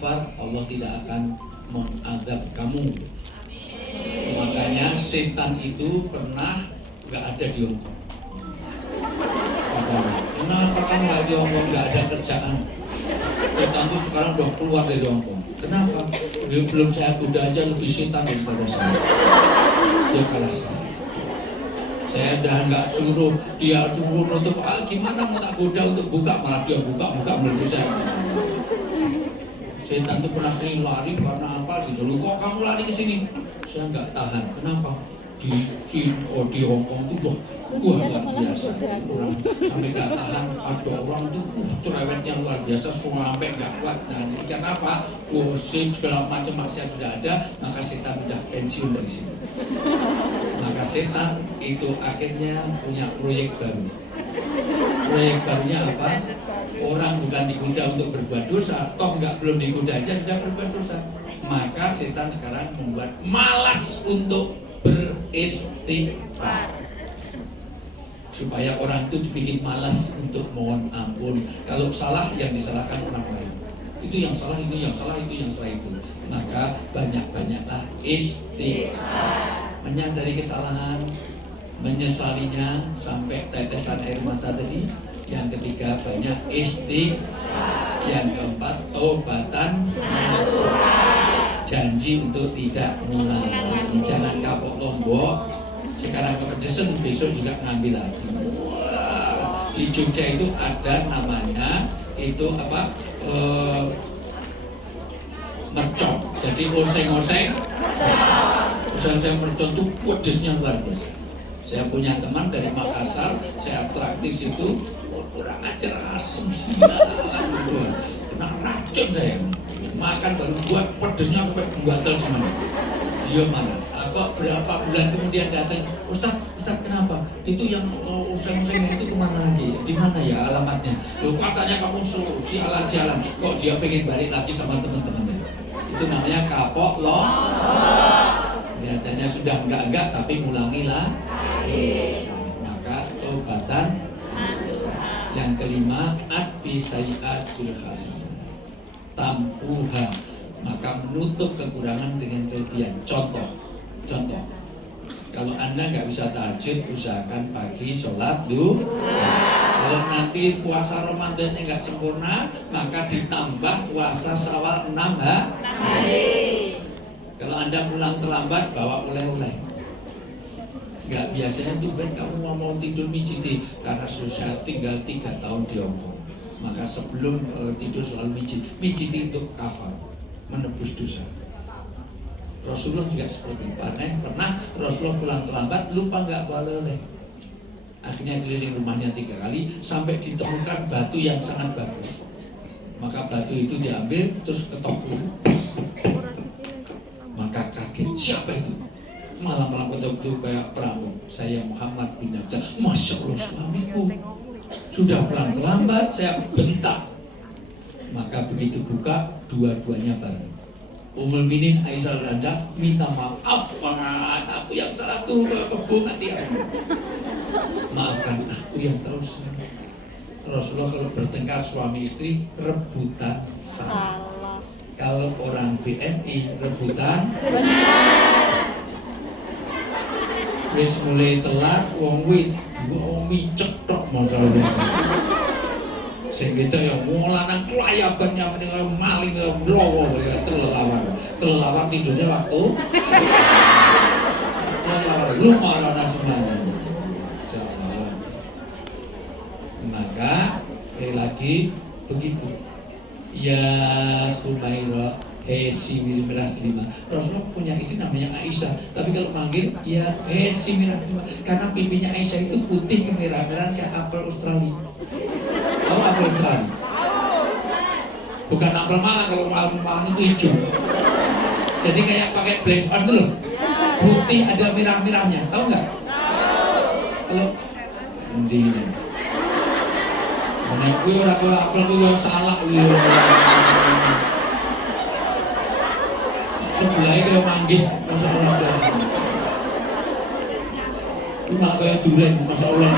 istighfar, Allah tidak akan mengadab kamu. Makanya setan itu pernah nggak ada di Hongkong. Kenapa kan nggak di Hongkong, nggak ada kerjaan? Setan itu sekarang udah keluar dari Hongkong. Kenapa? Dia belum saya goda aja lebih setan daripada saya. Dia kalah saya udah nggak suruh, dia suruh nutup, gimana mau tak goda untuk buka, malah dia buka melalui saya. Setan itu pernah sering lari karena apa gitu. Lu kok kamu lari ke sini? Saya nggak tahan. Kenapa? Di Hongkong itu luar biasa. Orang sampai nggak tahan. Ada orang itu cerewetnya luar biasa sampai nggak kuat. Dan karena apa? Segala macam maksiat sudah ada, maka setan sudah pensiun dari sini. Maka setan itu akhirnya punya proyek baru. Proyek barunya apa? Orang bukan digoda untuk berbuat dosa, toh belum digoda aja sudah berbuat dosa. Maka setan sekarang membuat malas untuk beristighfar, supaya orang itu dibikin malas untuk mohon ampun. Kalau salah yang disalahkan orang lain, itu yang salah, ini yang salah, itu yang salah itu. Maka banyak-banyaklah istighfar, menyadari kesalahan, menyesalinya sampai tetesan air mata tadi. Yang ketiga banyak istighfar. Yang keempat tobatan nasuha, janji untuk tidak mengulangi. Jangan kapok lombok, sekarang kepedesan besok juga ngambil lagi. Wah, di Jogja itu ada namanya itu apa? Mercon. Jadi oseng-oseng mercon itu pedesnya luar biasa. Saya punya teman dari Makassar, saya praktis itu kurang ajar, asem sialan gitu, kena racun saya. Makan baru buat pedesnya sampai gatal semuanya. Dia marah. Kok berapa bulan kemudian datang, Ustaz kenapa? Itu yang oseng-oseng itu kemana lagi? Di mana ya alamatnya? Loh katanya kamu suruh sialan. Kok dia pengen balik lagi sama teman-temannya? Itu namanya kapok loh. Biasanya sudah enggak tapi ngulangilah. Maka tobatan. Yang kelima, adbi sayiatul hasanah, tampuha, maka menutup kekurangan dengan kelebihan. Contoh, kalau Anda nggak bisa tahajud, usahakan pagi sholat duha. Kalau nanti puasa Ramadannya nggak sempurna, maka ditambah puasa Syawal 6 hari. Kalau Anda pulang terlambat, bawa oleh-oleh. Nggak biasanya tuh Ben kamu mau tidur mijiti, karena saya tinggal 3 tahun di Hongkong. Maka sebelum tidur selalu mijiti untuk kafar, menebus dosa. Rasulullah juga seperti itu. Pernah Rasulullah pulang terlambat, lupa nggak bawa oleh. Akhirnya keliling rumahnya 3 kali sampai ditemukan batu yang sangat bagus. Maka batu itu diambil terus ketok dulu. Maka kaget, siapa itu? Malam-malam betul-betul kayak perahu. Saya Muhammad bin Abdullah. Masya Allah, suamiku sudah pulang terlambat, saya bentak. Maka begitu buka, dua-duanya bareng. Ummul Minin Aisyah Randa minta maaf, aku yang salah tuh, kebun hati aku. Maafkan aku yang terus. Rasulullah kalau bertengkar suami istri rebutan salah. Kalau orang BNI rebutan benar. Wis mulai telat, wong micek tok masalahnya. Sing kita yang wong lanang kelayabannya meninggal maling blowo ya kelelawar tidurnya waktu kelelawar lumayan semuanya. Insyaallah. Maka lagi begitu. Ya Humaira si merah kelima. Rasulullah punya istri namanya Aisyah, tapi kalau manggil ya si merah kelima, karena pipinya Aisyah itu putih kemerah-merahan kayak apel Australia. Tahu apel Australia? Bukan apel Malang, kalau apel Malang itu hijau. Jadi kayak pakai blaze on tuh loh. Putih ada merah-merahnya, tahu nggak? Kalau ini. Mana gue orang apel gue yang salah gue. Sebelahnya kalau manggis, Masya Allah. Itu malah kayak durian, Masya Allah.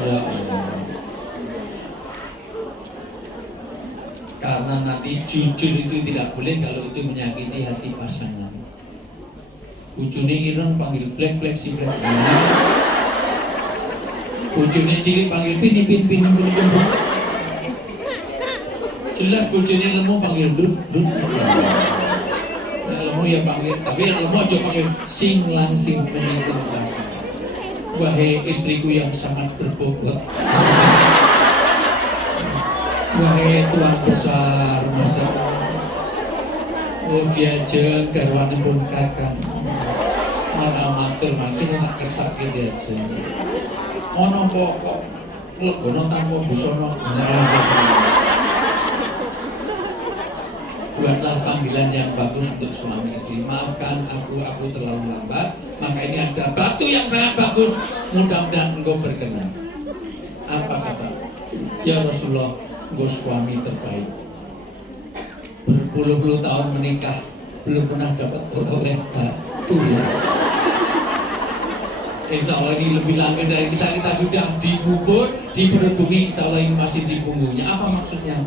Ya Allah. Karena nanti jujur itu tidak boleh kalau itu menyakiti hati pasangan. Bojone ireng panggil blek si blek. Bojone cilik panggil pin. Jelas bojone lemu panggil lut. Lemu ya panggil, tapi yang lemu aja panggil sing langsing menyentuh langsing. Wahai istriku yang sangat berbobot. Wahai tuan besar masa. Oh diajeng garwanipun kakang. Malah matur makin tak kesakit diajeng. Ono kok legono tanpa busana. Buatlah panggilan yang bagus untuk suami istri. Maafkan aku terlalu lambat. Maka ini ada batu yang sangat bagus. Mudah-mudahan engkau berkenan. Apa kata? Ya Rasulullah, engkau suami terbaik. Berpuluh-puluh tahun menikah, belum pernah dapat oleh batu. Insya Allah ini lebih langit dari kita. Kita sudah dikubur, di perut bumi. Insya Allah ini masih di punggungnya. Apa maksudnya?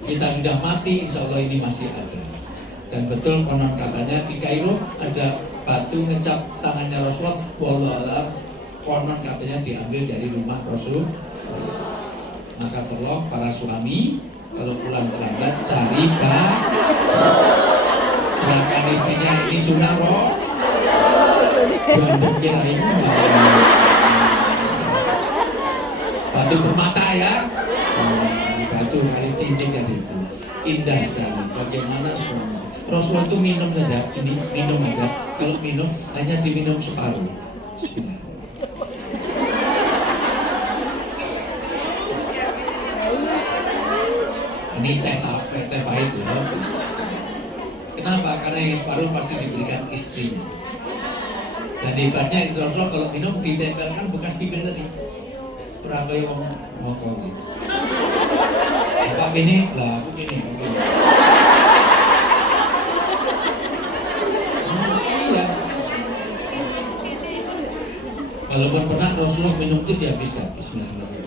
Kita sudah mati, insya Allah ini masih ada. Dan betul konon katanya di Kairo ada batu ngecap tangannya Rasulullah. Wallahualam, konon katanya diambil dari rumah Rasul. Maka tolong para suami, kalau pulang terlambat cari silakan istrinya, ini sunnah roh. Jangan kira ini batu permata ya. Batu kali cincin tadi itu indah sekali. Bagaimana suami Rasulullah itu minum saja, ini minum aja. Kalau minum hanya diminum separuh. Bismillah. Ini teh pahit ya. Kenapa? Karena yang separuh pasti diberikan istrinya. Dan hebatnya Rasulullah kalau minum ditempelkan bekas bibir tadi. Berapa yang mau kau gitu? Apa gini? Lah aku gini. Iya. Kalaupun pernah Rasulullah minum itu dihabiskan. Bismillahirrahmanirrahim.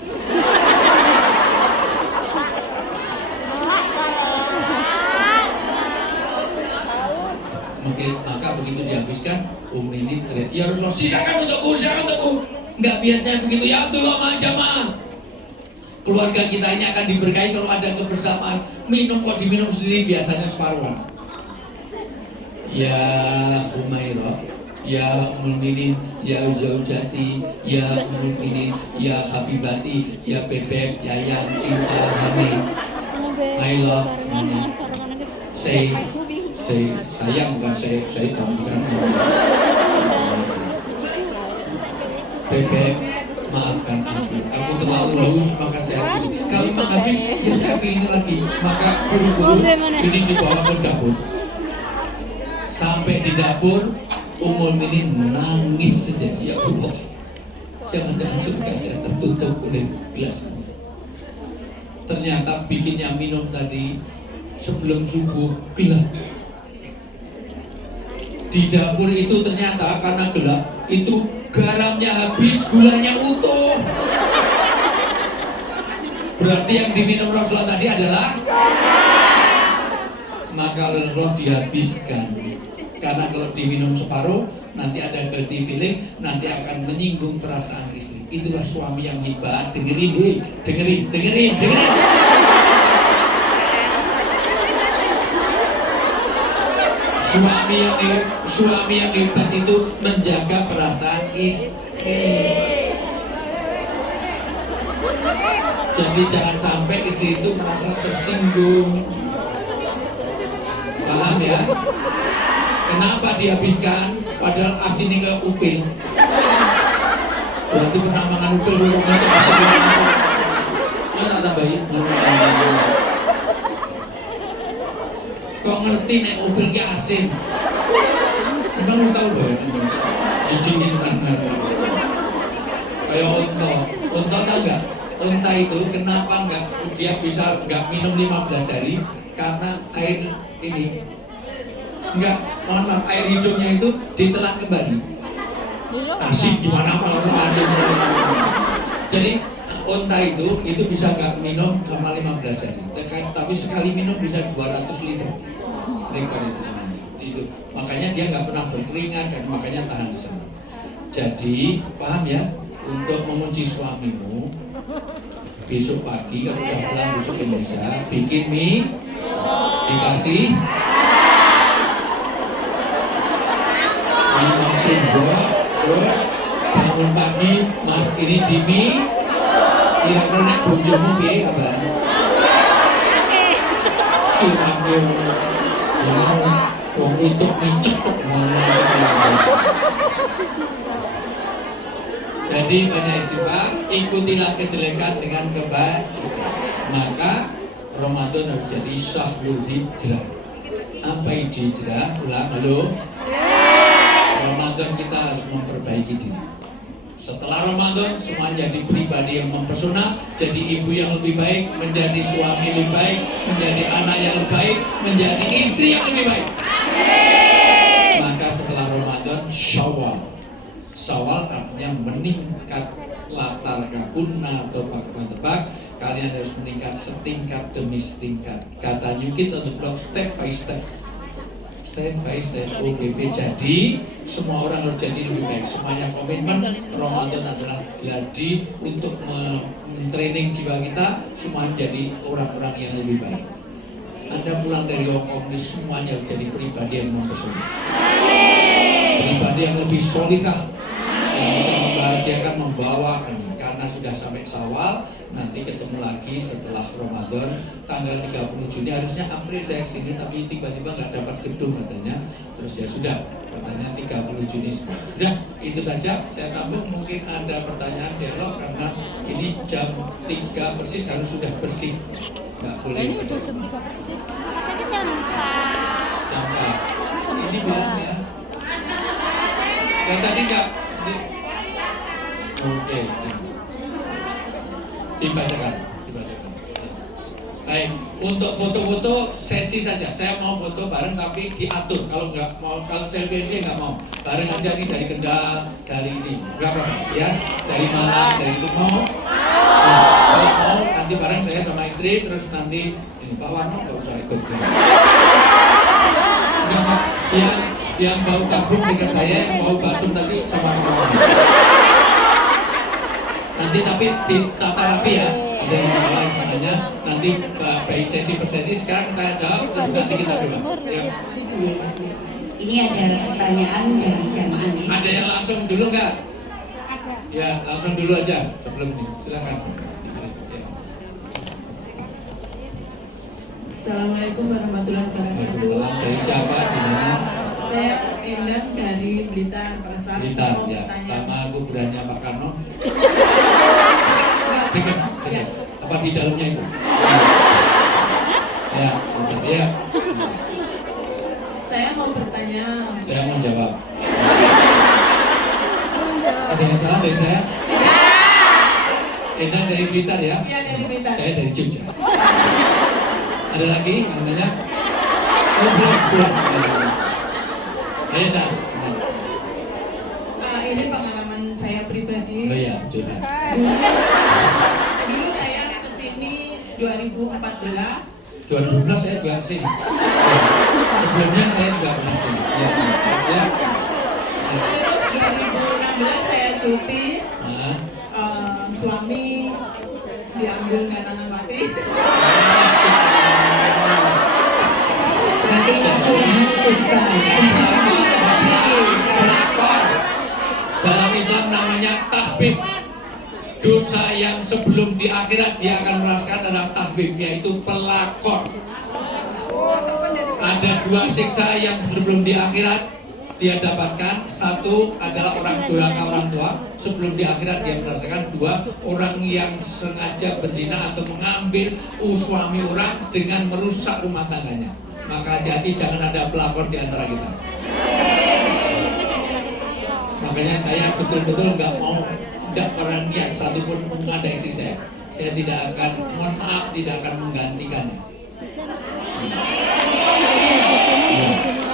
Maka begitu dihabiskan, ini teriak, ya Rasulullah, sisakan untukku. Enggak biasanya begitu, ya Abdullah jamaah. Keluarga kita ini akan diberkahi kalau ada kebersamaan. Minum kok diminum sendiri, biasanya separuhan. Ya Humairah, ya Muminin, ya Zaujati, ya Muminin, ya Habibati, ya Bebek, ya Yang Cinta Hani, I love mana? Say sayang bukan saya bukan. Bebek, maafkan aku terlalu haus maka saya habis. Kalau memang habis, ya saya ingin lagi. Maka buru-buru ini dibawa ke dapur. Sampai di dapur, Ummul Minin menangis saja. Ya Allah, jangan-jangan surga saya tertutup oleh gelas. Ternyata bikinnya minum tadi sebelum subuh gelap. Di dapur itu ternyata karena gelap itu garamnya habis, gulanya utuh. Berarti yang diminum Rasulullah tadi adalah maka Rasulullah dihabiskan. Karena kalau diminum separuh nanti ada guilty feeling, nanti akan menyinggung perasaan istri. Itulah suami yang hebat. Dengerin. Suami yang hebat itu menjaga perasaan istri. Jadi jangan sampai istri itu merasa tersinggung. Paham ya? Kenapa dihabiskan? Padahal asinnya ke upil. Berarti pernah makan upil burungnya itu asin. Ya tak tambahin. Kok ngerti nek upil ke asin? Emang harus tahu loh ya? Izinin tangan. Kayak unta tahu nggak? Unta itu kenapa nggak dia bisa nggak minum 15 hari? Karena air ini nggak, mohon maaf, air hidungnya itu ditelan kembali. Asin gimana kalau asin? Jadi onta itu bisa nggak minum selama 15 hari. Tapi sekali minum bisa 200 liter. Rekor itu semuanya. Itu. Makanya dia nggak pernah berkeringat dan makanya tahan di sana. Jadi paham ya? Untuk mengunci suamimu, besok pagi kalau udah pulang besok Indonesia, bikin mie, dikasih minum sendok, terus bangun pagi, mas ini di mie, kira-kira nek bojomu piye kabar? Silaku, ya, wong itu mencekok Jadi banyak istighfar, ikutilah kejelekan dengan kebaikan. Maka Ramadan harus jadi syahrul hijrah. Apa itu hijrah? Ulang halo. Ramadan kita harus memperbaiki diri. Setelah Ramadan semua jadi pribadi yang mempesona, jadi ibu yang lebih baik, menjadi suami lebih baik, menjadi anak yang lebih baik, menjadi istri yang lebih baik. Maka setelah Ramadan Syawal artinya meningkat latar kabuna atau tebak. Kalian harus meningkat setingkat demi setingkat. Kata Yukit untuk blog step by step. Step by step OBP. Jadi semua orang harus jadi lebih baik. Semuanya komitmen. Ramadan adalah gladi untuk mentraining jiwa kita. Semua menjadi orang-orang yang lebih baik. Anda pulang dari Hong Kong ini semuanya harus jadi pribadi yang mempesona. Pribadi yang lebih solihah, yang bisa membahagiakan, membawakan. Karena sudah sampai Syawal, nanti ketemu lagi setelah Ramadan tanggal 30 Juni. Harusnya April saya kesini, tapi tiba-tiba nggak dapat gedung katanya. Terus ya sudah, katanya 30 Juni sudah. Itu saja, saya sambung. Mungkin ada pertanyaan dialog karena ini jam 3 persis harus sudah bersih. Nggak boleh. Ini udah jam 3 persis. Katanya jam 4. Jam 4. Ini bilangnya. Dan tadi enggak. Oke. Dibacakan. Baik, untuk foto-foto sesi saja. Saya mau foto bareng tapi diatur. Kalau nggak mau, kalau selfie nggak mau. Bareng aja nih dari Kendal, dari ini. Berapa? Ya, dari Malang, dari itu mau. Nah, kalau mau nanti bareng saya sama istri, terus nanti ini Pak Warno nggak usah ikut. Enggak, yang bau kafung dekat saya, yang bau bakso tadi sama teman. Nanti tapi ditata rapi ya. Ada yang lain sananya. Nanti baik sesi per sesi. Sekarang kita jawab terus nanti kita doa. Ya. Ini ada pertanyaan dari jamaah nih. Ada yang langsung dulu nggak? Ya langsung dulu aja sebelum ini. Silakan. Ya. Assalamualaikum warahmatullahi wabarakatuh. Waalaikumsalam. Dari siapa? Di mana? Saya Endang dari Blitar, Pak. Blitar ya. Sama kuburannya Pak Karno. Dekat. Apa di dalamnya itu? Ya, betul ya. Saya mau bertanya. Saya mau jawab. Ada yang salah dari saya? Endang dari Blitar ya? Iya, dari Blitar. Saya dari Jogja. Ada lagi namanya? Oh, belum. Ayo dah. Ini pengalaman saya pribadi. Oh iya, sudah. Dulu saya kesini 2014. 2012 saya juga kesini. Sebelumnya saya juga pernah kesini. Ya. Terus 2016 saya cuti. Nah, Suami diambil karena mati. Berarti curhat Ustaz. pelakor. Dalam Islam namanya tahbib. Dosa yang sebelum di akhirat dia akan merasakan adalah tahbib, yaitu pelakor. Ada 2 siksa yang sebelum di akhirat dia dapatkan. Satu adalah orang durhaka orang tua, sebelum di akhirat dia merasakan. 2, orang yang sengaja berzina atau mengambil suami orang dengan merusak rumah tangganya. Maka hati-hati jangan ada pelakor di antara kita. Makanya saya betul-betul tidak pernah niat satupun mengada istri saya. Saya tidak akan, mohon maaf, tidak akan menggantikannya.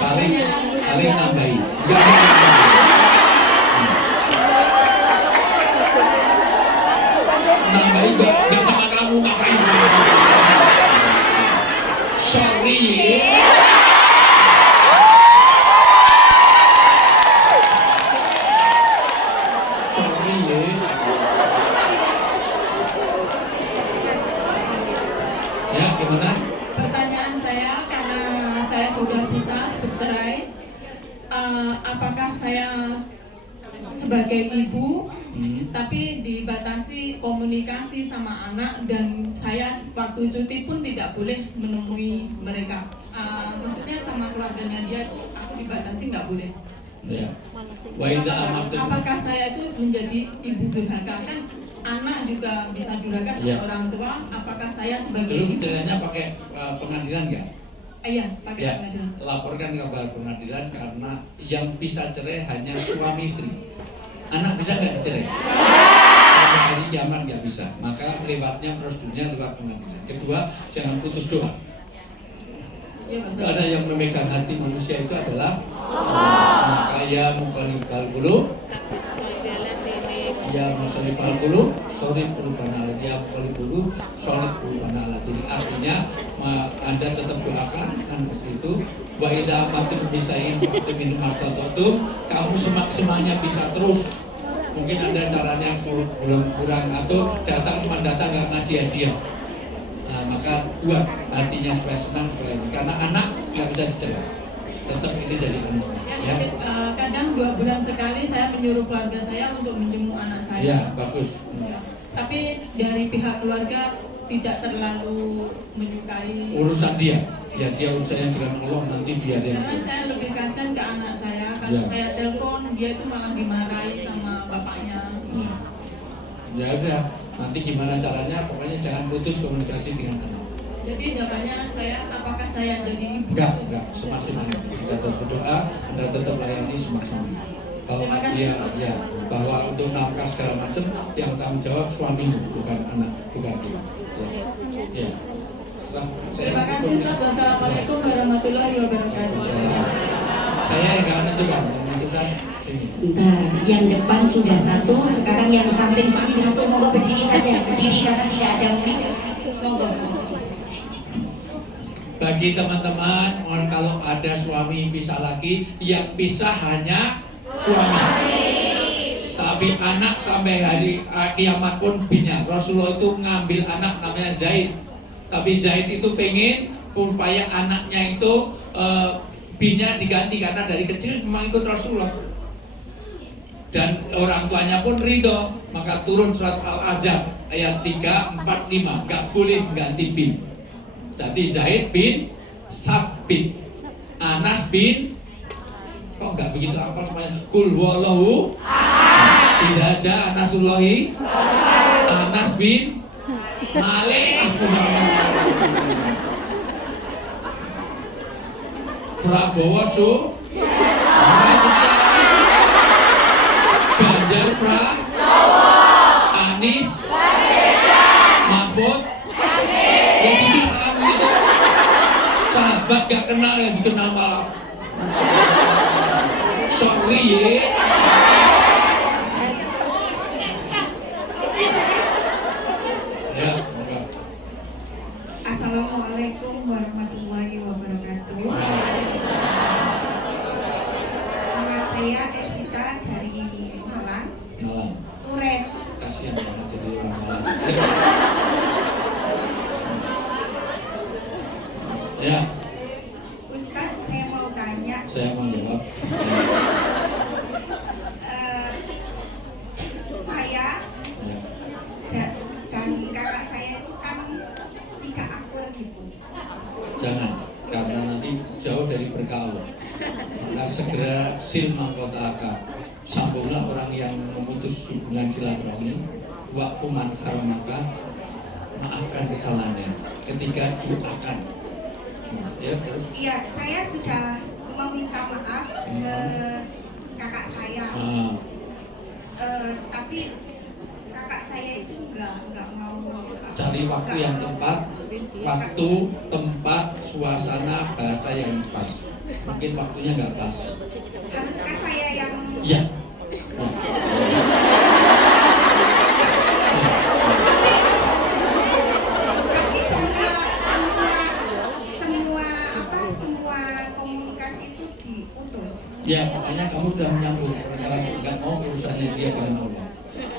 Paling nambahin. Nambahin Ya, gimana? Pertanyaan saya, karena saya sudah bisa bercerai, apakah saya sebagai ibu tapi dibatasi komunikasi sama anak, dan saya waktu cuti pun tidak boleh menemui mereka. Maksudnya sama keluarganya dia aku dibatasi, nggak boleh. Ya. Wa idza amartum. Apakah saya itu menjadi ibu durhaka? Kan anak juga bisa durhaka sama Ya. orang tua. Apakah saya sebagai Dulu ibu? caranya pakai pengadilan nggak? Iya, pakai Ya, pengadilan. laporkan ke pengadilan karena yang bisa cerai hanya suami istri. Anak bisa nggak dicerai? Sampai hari kiamat nggak bisa. Maka lewatnya prosedurnya lewat pengadilan. Kedua, jangan putus doa. Iya, Pak. Ada yang memegang hati manusia itu adalah Allah. Maka ya muqallibal qulub, ya musallifal qulub, sorry qulubana allati, ya muqallibal qulub, sorry qulubana allati. Artinya Anda tetap doakan dan itu wa idza amatum bisain waktu minum mastata'tum, kamu semaksimalnya bisa terus. Mungkin Anda caranya kurang atau datang nggak ngasih hadiah. Nah, maka buat hatinya supaya senang ini. Karena anak nggak bisa dicerai, tetap ini jadi anak. Ya, Kadang 2 bulan sekali saya menyuruh keluarga saya untuk menjenguk anak saya. ya bagus. Ya. Tapi dari pihak keluarga tidak terlalu menyukai. Urusan dia, ya dia urusannya dengan Allah, nanti biar dia. Karena saya lebih kasihan ke anak saya. Kalau Ya. saya telepon, dia itu malah dimarahi sama bapaknya. Ya udah, nanti gimana caranya? Pokoknya jangan putus komunikasi dengan anak. Jadi jawabannya saya, apakah saya jadi ibu? Enggak, semaksimalnya. Anda tetap berdoa, Anda tetap layani semaksimalnya. Kalau Terima kasih. dia, ya, bahwa untuk nafkah segala macam yang tanggung jawab suamimu, bukan anak, bukan dia. Ya. Setelah Terima kasih, Ustaz. Wassalamualaikum warahmatullahi wabarakatuh. Saya enggak menentukan, maksud saya sini. Sebentar, yang depan sudah satu, sekarang yang samping satu, monggo berdiri saja, berdiri karena tidak ada mic. Monggo. Bagi teman-teman, mohon kalau ada suami pisah lagi, yang pisah hanya suami. Tapi anak sampai hari kiamat pun binnya. Rasulullah itu ngambil anak namanya Zaid. Tapi Zaid itu pengen supaya anaknya itu binnya diganti karena dari kecil memang ikut Rasulullah. Dan orang tuanya pun ridho, maka turun surat Al-Ahzab ayat 3, 4, 5, nggak boleh ganti bin. Jadi Zaid bin Sabit, Anas bin, kok nggak begitu hafal semuanya? Kul wallahu tidak aja Anasullahi, Anas bin Malik, Prabowo Su, Ganjar Anis, Mahfud, yang bikin kamu itu sahabat gak kenal yang bikin nama. Sorry ye. Ya, enggak. Assalamualaikum warahmatullahi wabarakatuh. Nama saya Evita dari Malang, Malam. Turen. Kasihan banget jadi orang Malang. Ya, Ustadz, saya mau tanya, saya mau jawab. saya Ya. dan kakak saya itu kan tidak akur gitu. Jangan, karena nanti jauh dari berkah Allah. Maka segera sil mahkotaka, sambunglah orang yang memutus hubungan silaturahmi, waqfu man haramaka, maafkan kesalahannya ketika doakan. Ya, terus. Iya, saya sudah meminta maaf ke kakak saya, Nah, tapi kakak saya itu nggak mau. cari waktu yang tepat, waktu, tempat, suasana, bahasa yang pas. Mungkin waktunya nggak pas. Haruskah saya yang Iya. Nah. tapi semua komunikasi itu diputus. Ya, makanya kamu sudah menyambut. Kalau nggak mau urusannya dia dengan Allah.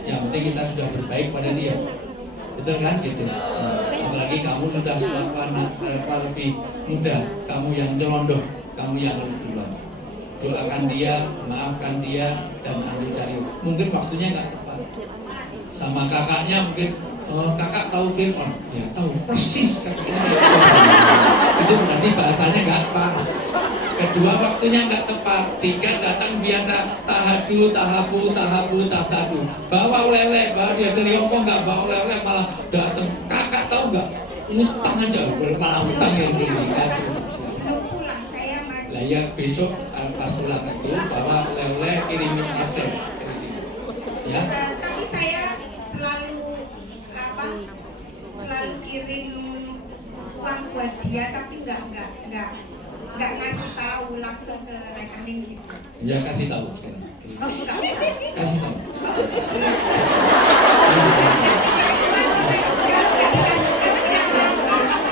Yang penting kita sudah berbaik pada dia. Betul kan gitu. Apalagi kamu kamu sudah suatu anak lebih muda, kamu yang nyelondoh, kamu yang harus duluan. Doakan dia, maafkan dia, dan ambil cari. Mungkin waktunya nggak tepat. Sama kakaknya mungkin, kakak tahu film, ya tahu persis kakaknya. Itu berarti bahasanya nggak pas. Kedua, waktunya nggak tepat. Tiga, datang biasa tahadu, tahabu, tahtadu. Bawa oleh-oleh, bawa dia dari Hongkong nggak bawa oleh-oleh, malah datang. Kakak tahu nggak? Ngutang aja, malah utang yang dikasih. Belum pulang, saya masih. Lah ya besok pas pulang itu bawa oleh-oleh kirimin parcel dari sini. Ya. Tapi saya selalu selalu kirim uang buat dia, tapi nggak ngasih tahu langsung ke rekening gitu. Ya kasih tahu sekarang. Oh, nggak usah. Kasih tahu.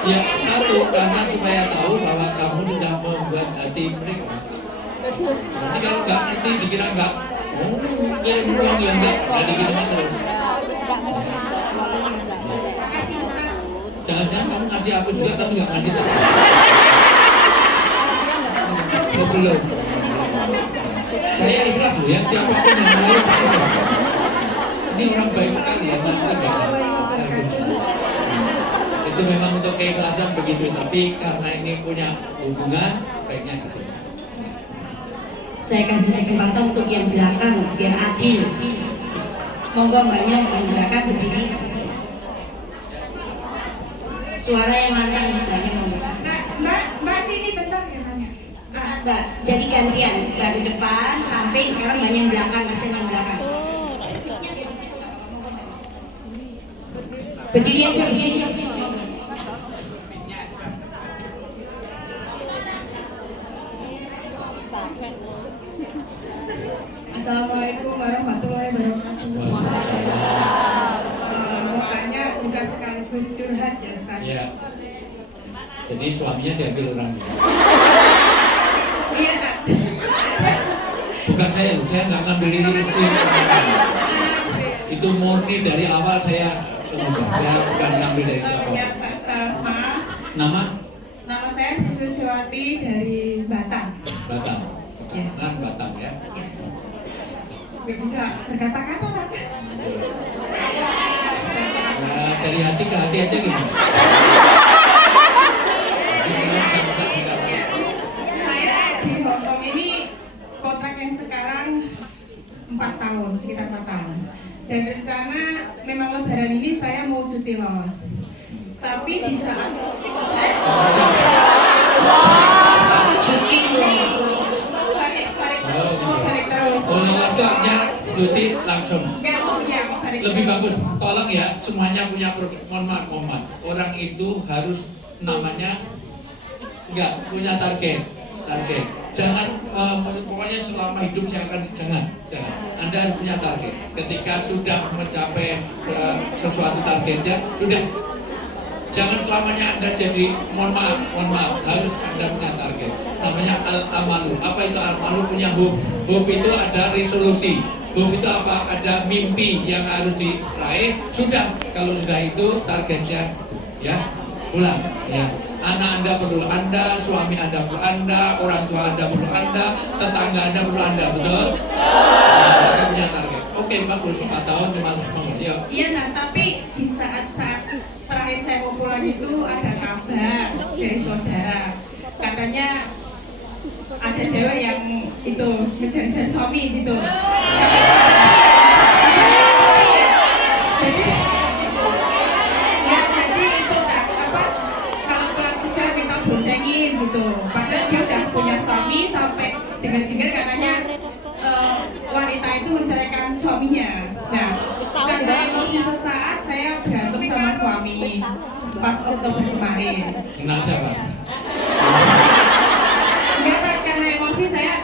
Ya satu, karena supaya tahu bahwa kamu sudah membuat hati mereka. Nanti kalau nggak ngerti dikira nggak, kirim uang ya nggak, jadi kirim terus. Makasih Ustaz. Jangan-jangan kamu ngasih aku juga tapi nggak ngasih tahu. Oh, belum. Saya ikhlas loh ya, siapapun yang mulai. Ini orang baik sekali ya, Mas. Itu memang untuk keikhlasan begitu, tapi karena ini punya hubungan, baiknya kasih. Saya kasih kesempatan untuk yang belakang biar adil. Monggo mbaknya yang belakang berdiri. Suara yang lantang mbaknya monggo. Mbak sini bentar ya nanya. Mbak, jadi gantian dari depan sampai sekarang mbaknya yang belakang, masih yang belakang. Berdiri aja, berdiri. Assalamualaikum warahmatullahi wabarakatuh. Mau tanya juga sekaligus curhat ya Ustaz. Ya. Jadi suaminya diambil orang. Iya Kak. Bukan saya loh, saya nggak ngambil ini istri. Itu murni dari awal saya bukan ngambil dari siapa. Ya Pak, maaf. Nama? Nama saya Susiwati dari Batam. Batam. Ya. Kan Batam ya. Ya. Gak bisa berkata-kata Kak. Ya, dari hati ke hati aja gitu. Saya di Hongkong ini kontrak yang sekarang 4 tahun, sekitar 4 tahun. Dan rencana memang lebaran ini saya mau cuti los. Tapi di saat Cuti balik terus. Kalau waktu artinya cuti langsung. Enggak mau ya, mau balik Lebih terus. bagus, tolong ya, semuanya punya produk. Mohon maaf. Orang itu harus namanya enggak punya target. Jangan pokoknya selama hidup saya akan jangan. Anda harus punya target. Ketika sudah mencapai sesuatu targetnya, sudah. Jangan selamanya Anda jadi mohon maaf, harus Anda punya target. Namanya al-amalu. Apa itu al-amalu? Punya hope. Hope itu ada resolusi. Hope itu apa? Ada mimpi yang harus diraih. Sudah, kalau sudah itu targetnya ya pulang ya. Anak Anda perlu Anda, suami Anda perlu Anda, orang tua Anda perlu Anda, tetangga Anda perlu Anda, betul? Nah, punya target. Oke, bagus, 4 tahun cuma ya. Iya nah, tapi di saat terakhir saya mau pulang itu ada kabar dari saudara. Katanya ada cewek yang itu ngejar-ngejar suami gitu. Jadi itu tak apa kalau pulang kerja minta boncengin gitu. Padahal dia udah punya suami sampai dengar-dengar katanya wanita itu menceraikan suaminya. Nah, karena emosi sesaat saya berantem sama suami pas Oktober kemarin. Kenal siapa? Enggak, karena emosi saya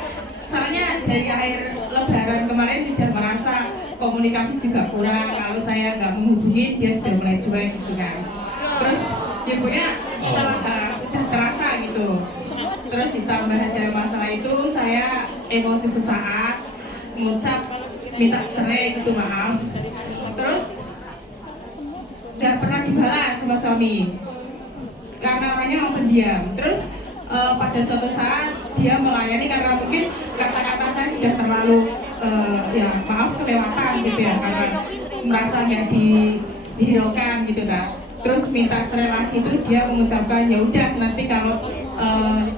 soalnya dari akhir lebaran kemarin tidak merasa komunikasi juga kurang. Kalau saya nggak menghubungi dia sudah mulai cuek gitu kan. Terus ibunya setelah udah terasa gitu. Terus ditambah ada masalah itu saya emosi sesaat ngucap minta cerai gitu, maaf. Terus nggak pernah dibalas sama suami. karena orangnya memang pendiam. Terus pada suatu saat dia melayani karena mungkin kata-kata saya sudah terlalu ya maaf kelewatan gitu ya, karena merasa nggak dihiraukan gitu kan. Terus minta cerai lagi, itu dia mengucapkan ya udah nanti kalau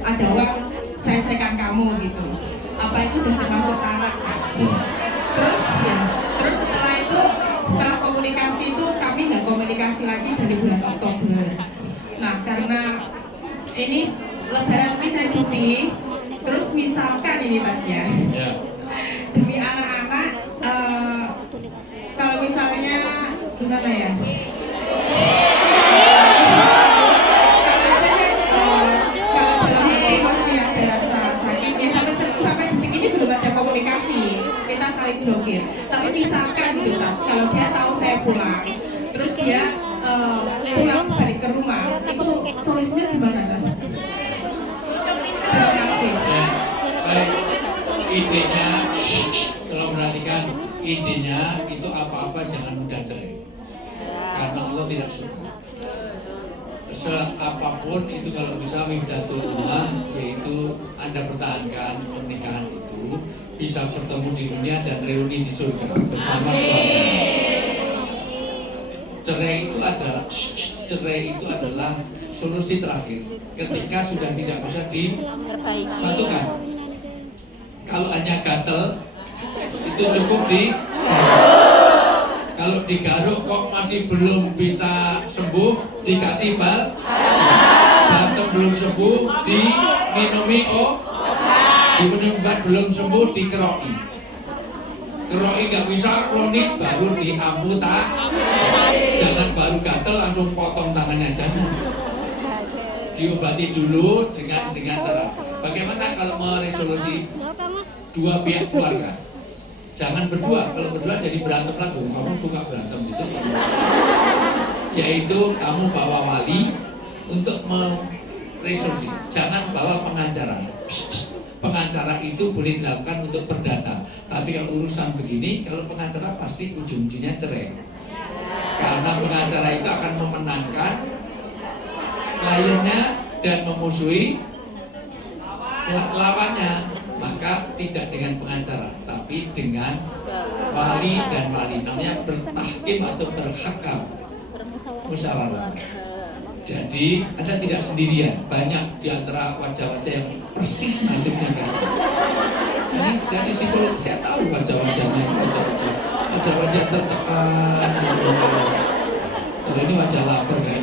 ada uang saya ceraikan kamu gitu. Apa itu udah termasuk talak kan? Terus ya, terus setelah itu setelah komunikasi itu kami nggak komunikasi lagi dari bulan Oktober. Nah karena ini Lebaran ini saya cuti, terus misalkan ini Mas ya, demi anak-anak, kalau misalnya gimana ya? Kalau dalam hati masih ada rasa sakitnya, sampai detik ini belum ada komunikasi, kita saling blokir. Tapi misalkan gitu kan, kalau dia tahu saya pulang, terus dia pulang balik ke rumah, itu solusinya gimana Mas? Terima kasih. Ya, baik. Idenya, kalau perhatikan, idenya itu apa-apa jangan mudah cerai, karena Allah tidak suka. Apapun itu kalau bisa wihdatul ummah, yaitu Anda pertahankan pernikahan itu bisa bertemu di dunia dan reuni di surga bersama keluarga. Cerai itu adalah solusi terakhir ketika sudah tidak bisa disatukan. Kalau hanya gatel itu cukup kalau digaruk kok masih belum bisa sembuh, dikasih dan sebelum sembuh diminumi diminumkan, belum sembuh dikeroki. Keroki nggak bisa, kronis baru diamputasi. Jangan baru gatel langsung potong tangannya, jangan. Diobati dulu dengan cara. Bagaimana kalau meresolusi dua pihak keluarga? Jangan berdua, kalau berdua jadi berantem lagi. Kamu suka berantem gitu. Yaitu kamu bawa wali untuk meresolusi. Jangan bawa pengacara. Pengacara itu boleh dilakukan untuk perdata. Tapi kalau urusan begini, kalau pengacara pasti ujung-ujungnya cerai. Karena pengacara itu akan memenangkan kliennya dan memusuhi lawannya. Maka tidak dengan pengacara, tapi dengan wali dan wali, namanya bertahkim atau berhakam, musyawarah. Jadi Anda tidak sendirian, banyak di antara wajah-wajah yang persis nasibnya kan. Ini dari psikolog saya tahu wajah-wajahnya, wajah-wajah tertekan. Kalau ini wajah lapar kan.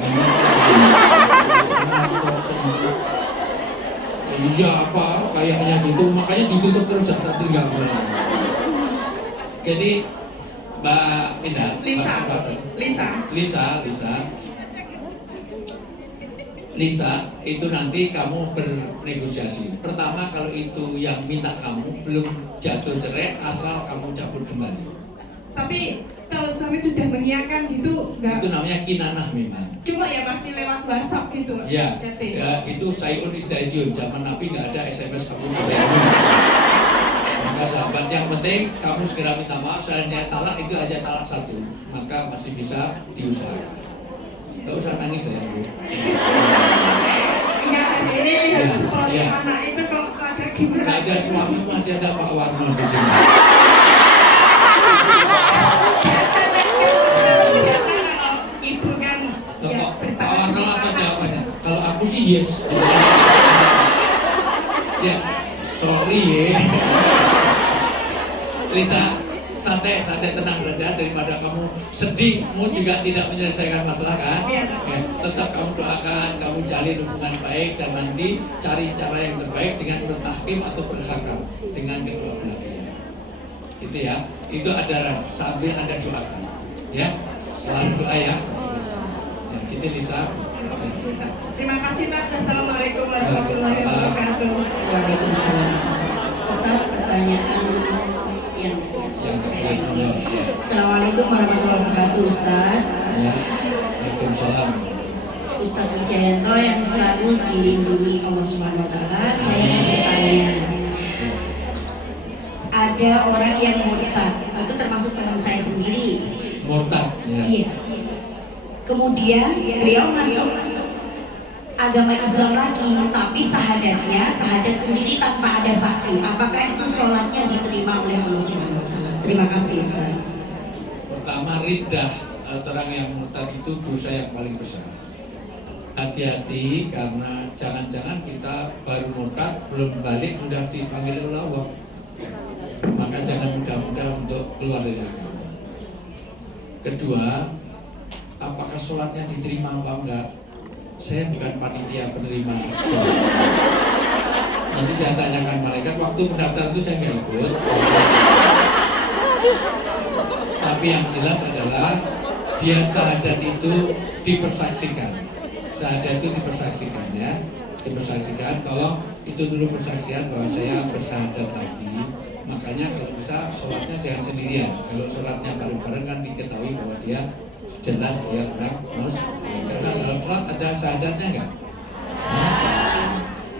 Iya apa kayaknya gitu, makanya ditutup terus jangan tinggal. Jadi Mbak Indah, Lisa itu nanti kamu bernegosiasi. Pertama kalau itu yang minta kamu belum jatuh cerai, asal kamu cabut kembali. Tapi kalau suami sudah mengiyakan gitu enggak? Itu namanya kinanah memang. Cuma ya masih lewat WhatsApp gitu. Ya, itu sayun istadiun. Zaman Nabi nggak ada SMS kamu. Maka sahabat, yang penting kamu segera minta maaf. Seandainya talak itu aja talak satu, maka masih bisa diusahakan. Gak usah nangis ya Bu. Enggak, ini seperti anak itu kalau ada gimana? Nggak ada suami, masih ada Pak Warno di sini. Ibu kan ya, Pak Warno apa jawabannya? Kalau aku sih yes. Ya, sorry ya. Lisa, santai, tenang saja, daripada kamu sedihmu juga tidak menyelesaikan masalah kan? Ya, tetap kamu doakan, kamu jalin hubungan baik dan nanti cari cara yang terbaik dengan bertahkim atau berhakam dengan kedua belah pihak. Itu ya, itu ada sambil Anda doakan, ya, selalu doa ya. Ya, gitu Lisa. Terima kasih Pak. Assalamualaikum warahmatullahi wabarakatuh. Waalaikumsalam. Ustaz, pertanyaan yang saya Assalamualaikum warahmatullahi wabarakatuh Ustaz. Waalaikumsalam. Ustaz Wijayanto yang selalu dilindungi Allah Subhanahu wa taala, saya bertanya. Ada orang yang murtad, itu termasuk teman saya sendiri. Murtad, ya. Iya. Kemudian beliau masuk agama Islam lagi, tapi sahadat sendiri tanpa ada saksi. Apakah itu sholatnya diterima oleh Allah Subhanahu wa Ta'ala? Terima kasih Ustaz. Pertama, riddah orang yang murtad itu dosa yang paling besar. Hati-hati, karena jangan-jangan kita baru murtad, belum balik, sudah dipanggil oleh Allah. Maka jangan mudah-mudah untuk keluar dari agama. Kedua, apakah sholatnya diterima apa enggak? Saya bukan panitia penerima. Nanti saya tanyakan malaikat, waktu pendaftaran itu saya nggak ikut. Tapi yang jelas adalah dia syahadat itu dipersaksikan. Syahadat itu dipersaksikan ya, dipersaksikan. Tolong itu dulu persaksian bahwa saya bersyahadat lagi. Makanya kalau bisa sholatnya jangan sendirian. Kalau sholatnya bareng-bareng kan diketahui bahwa dia jelas dia orang muslim. Karena dalam sholat ada syahadatnya enggak?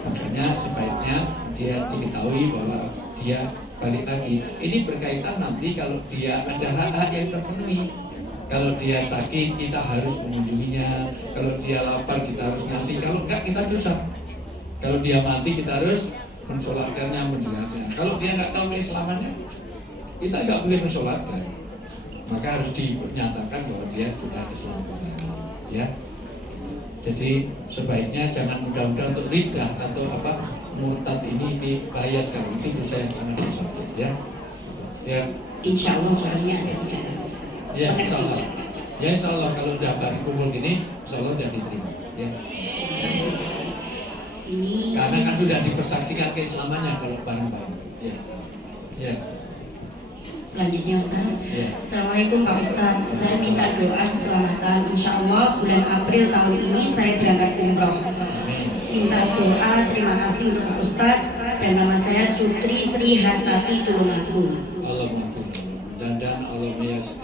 Makanya sebaiknya dia diketahui bahwa dia balik lagi. Ini berkaitan nanti kalau dia ada hak-hak yang terpenuhi. Kalau dia sakit kita harus mengunjunginya. Kalau dia lapar kita harus ngasih. Kalau enggak kita dosa. Kalau dia mati kita harus mensolatkannya, menjenazahnya. Kalau dia nggak tahu keislamannya, kita nggak boleh mensolatkan. Maka harus dinyatakan bahwa dia sudah Islam. Ya. Jadi sebaiknya jangan mudah-mudah untuk riddah atau apa murtad ini bahaya sekali. Itu dosa yang sangat besar. Ya. Ya. Insya Allah soalnya ada di dalam Ustaz. Ya, insya Allah. Ya, insya Allah kalau sudah balik kumpul gini, insya Allah sudah diterima. Ya. Ini Karena kan sudah dipersaksikan keislamannya kalau bareng-bareng. Ya. Ya. selanjutnya Ustaz. Ya. Assalamualaikum Pak Ustaz. Saya minta doa keselamatan. Insya Allah bulan April tahun ini saya berangkat umroh. Minta doa, terima kasih untuk Pak Ustaz. Dan nama saya Sutri Sri Hartati Tulungagung. Allah maafin. Dan Allah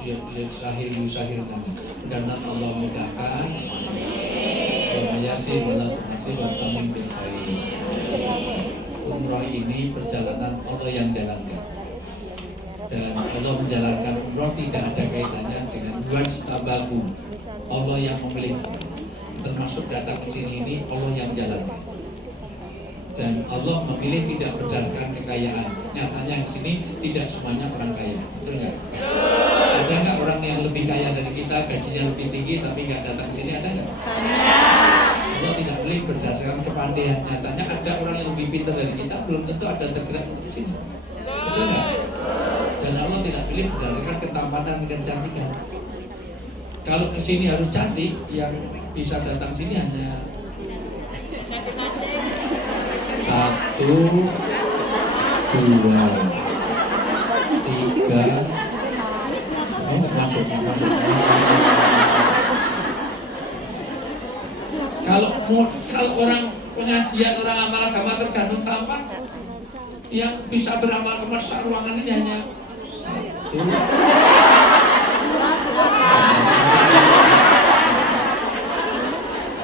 yusahir dan Allah mudahkan. Yasir wala tunasir wa tamim bil khair. Umrah ini perjalanan Allah yang jalankan. Dan Allah menjalankan umrah tidak ada kaitannya dengan wajtabakum. Allah yang memilih. Termasuk datang ke sini ini Allah yang jalankan. Dan Allah memilih tidak berdasarkan kekayaan. Nyatanya di sini tidak semuanya orang kaya, betul nggak? Ada nggak orang yang lebih kaya dari kita, gajinya lebih tinggi tapi nggak datang ke sini, ada nggak? Allah tidak boleh berdasarkan kepandaian. Nyatanya ada orang yang lebih pintar dari kita, belum tentu ada tergerak untuk ke sini, betul nggak? Dan Allah tidak boleh berdasarkan ketampanan dan kecantikan. Kalau ke sini harus cantik, yang bisa datang sini hanya 1, 2, 3. Masuk. Kalau orang pengajian, orang amal agama tergantung tampak, yang bisa beramal kemas ruangan ini hanya 1.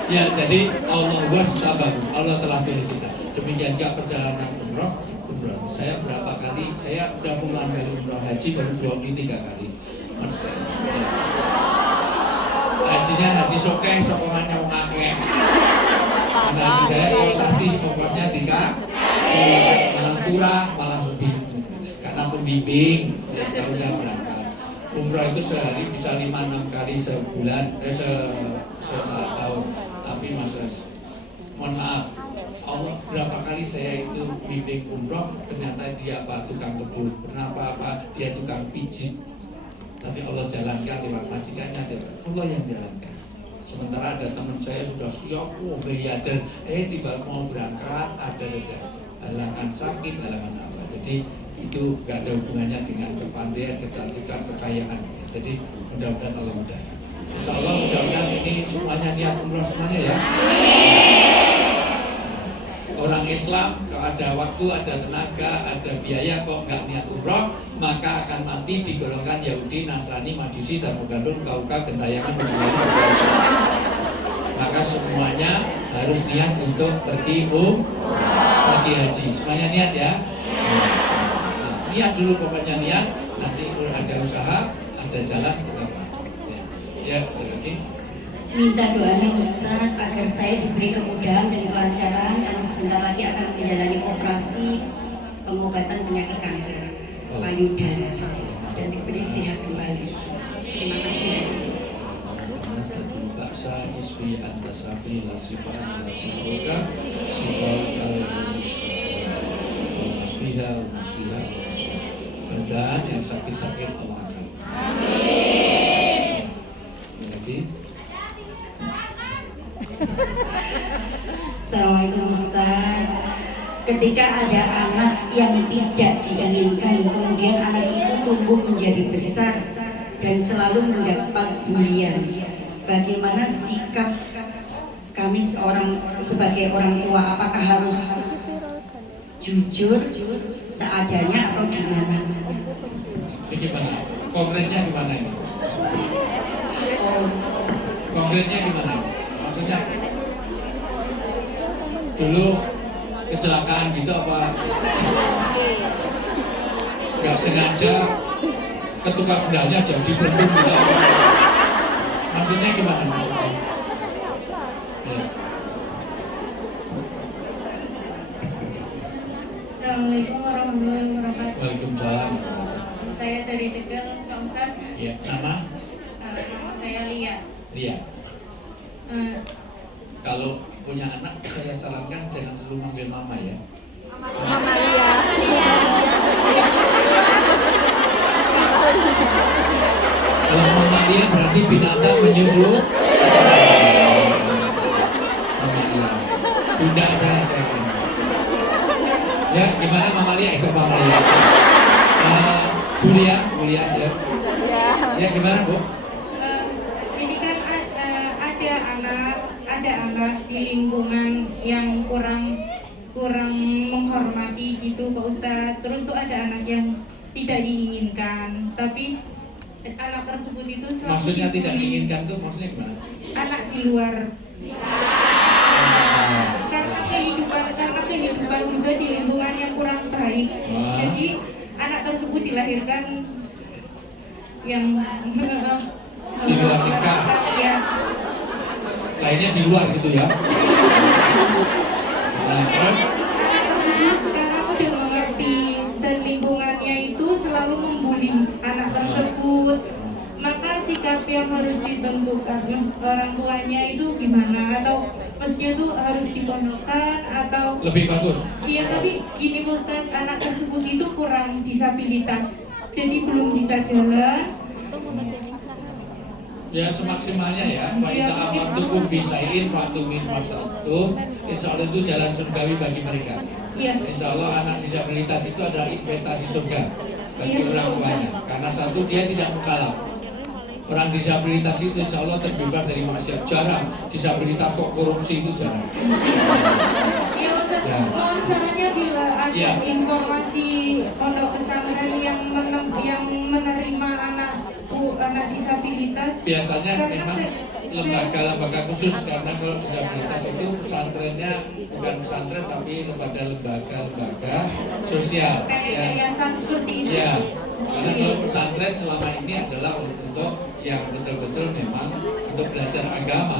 Ya, jadi Allah wastabahu, Allah telah pilih kita. Demikian juga perjalanan umroh. Saya berapa kali, saya udah puluhan kali umroh, haji baru 23 kali. Hajinya haji sokeh, sokongannya ngakeh. Haji saya kosasi, pokoknya malah turah, malah lebih. Karena pembimbing, ya kalau saya berangkat. Umroh itu sehari bisa 5-6 kali sebulan, setahun. Tapi mohon maaf, Allah berapa kali saya itu bimbing umroh, ternyata dia tukang kebun, kenapa dia tukang pijit. Tapi Allah jalankan lewat majikannya aja, Allah yang jalankan. Sementara ada teman saya sudah siap, miliarder, tiba mau berangkat, ada saja halangan sakit, halangan apa. Jadi itu gak ada hubungannya dengan kepandaian, kecantikan, kekayaan. Jadi mudah-mudahan Allah mudahkan. Insya Allah mudah-mudahan ini semuanya niat umroh semuanya ya. Orang Islam kalau ada waktu, ada tenaga, ada biaya kok nggak niat umroh, maka akan mati di golongan Yahudi, Nasrani, Majusi, dan Gandum, Kauka, Gentayangan, maka semuanya harus niat untuk pergi pergi haji. Semuanya niat ya. Niat dulu pokoknya niat, nanti ada usaha, ada jalan kita. Ya, lagi. Minta doanya Ustadz agar saya diberi kemudahan dan kelancaran karena sebentar lagi akan menjalani operasi pengobatan penyakit kanker payudara dan diberi sehat kembali. Terima kasih. Baksa isfi anta safi la sifat la sifuka sifat al-fiha al-musliha dan yang sakit-sakit Allah akan. Amin. Lagi. Assalamualaikum Ustaz. Ketika ada anak yang tidak diinginkan, kemudian anak itu tumbuh menjadi besar dan selalu mendapat bulian, bagaimana sikap kami sebagai orang tua? Apakah harus jujur seadanya atau gimana? Ini gimana? Konkretnya gimana ini? Konkretnya gimana? Maksudnya dulu kecelakaan gitu apa? Gak sengaja ketukar sendalnya jadi beruntung gitu apa? Maksudnya gimana? Maksudnya? Ya. Assalamualaikum warahmatullahi wabarakatuh. Waalaikumsalam. Saya dari Tegal, Pak Ustadz. Ya, nama? Nama saya Lia. Lia. Kalau punya anak, saya sarankan jangan selalu manggil mama ya. Mama Lia. Kalau mama Lia berarti binatang menyusul. Mama Lia. Bunda ada kayak gini. Ya, gimana Mama Lia? Ikut Mama Lia. Bu Lia ya. Ya, gimana Bu? Ini kan ada anak di lingkungan yang kurang menghormati gitu Pak Ustadz. Terus tuh ada anak yang tidak diinginkan, tapi anak tersebut itu selalu Maksudnya tidak dibully. diinginkan tuh maksudnya gimana? Anak di luar. Karena kehidupan juga di lingkungan yang kurang baik. Wah. Jadi anak tersebut dilahirkan yang Di luar nikah. Ya. Lainnya di luar gitu ya. Nah, terus Anak tersebut sekarang udah mengerti dan lingkungannya itu selalu membuli anak tersebut. Maka sikap yang harus ditentukan orang tuanya itu gimana? Atau maksudnya itu harus dipondokkan atau lebih bagus. iya, tapi gini Pak Ustadz, anak tersebut itu kurang disabilitas, jadi belum bisa jalan. Ya semaksimalnya ya. Wa ita amantukum bisain fatumin masatum. Insya Allah itu jalan surgawi bagi mereka. Iya. Insya Allah anak disabilitas itu adalah investasi surga bagi Iya. orang tuanya. Karena satu dia tidak mukalaf. Orang disabilitas itu insya Allah terbebas dari maksiat. Jarang disabilitas kok korupsi itu jarang. Iya Ustadz, Ya. mohon sarannya bila ada Siap. informasi pondok pesantren yang menerima anak disabilitas. Biasanya Karena memang lembaga khusus, karena kalau disabilitas itu pesantrennya bukan pesantren tapi lembaga sosial. Kayak Ya. yayasan seperti itu. Ya, karena kalau pesantren selama ini adalah untuk yang betul-betul memang untuk belajar agama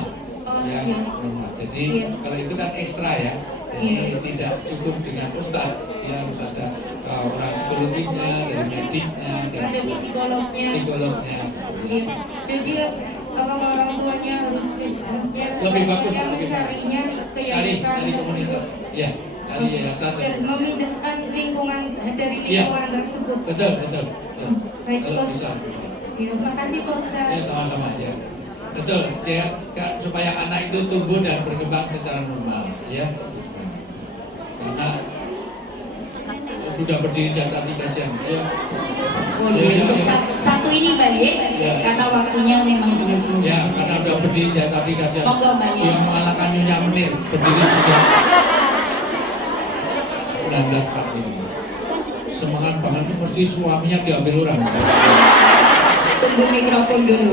yang iya. normal. Jadi Iya. kalau itu kan ekstra ya. Jadi Iya. tidak cukup dengan ustaz, dia harus ada orang psikologisnya, dari mediknya, dari Ada psikolognya. psikolognya. Iya. Jadi kalau orang tuanya harusnya Lebih bagus, yang lebih bagus. mencarinya ke Dari yayasan komunitas, ya, dari yayasan. dan meminjamkan lingkungan dari Iya. lingkungan tersebut. Betul. Baik, Kalau Pak. bisa. Ya, terima kasih Pak Ya Ustadz. sama-sama ya. Betul, ya, supaya anak itu tumbuh dan berkembang secara normal, ya. Karena sudah berdiri jatah 3 jam, ya. Oh, iya. Untuk satu ini Mbak Ye, Ya. karena waktunya memang belum. Ya, karena sudah berdiri jatah 3 jam. Monggo, Mbak Ye. Yang mengalahkan Nyonya Menir berdiri juga 1945. Semangat banget itu mesti suaminya diambil orang. Tunggu mikrofon dulu.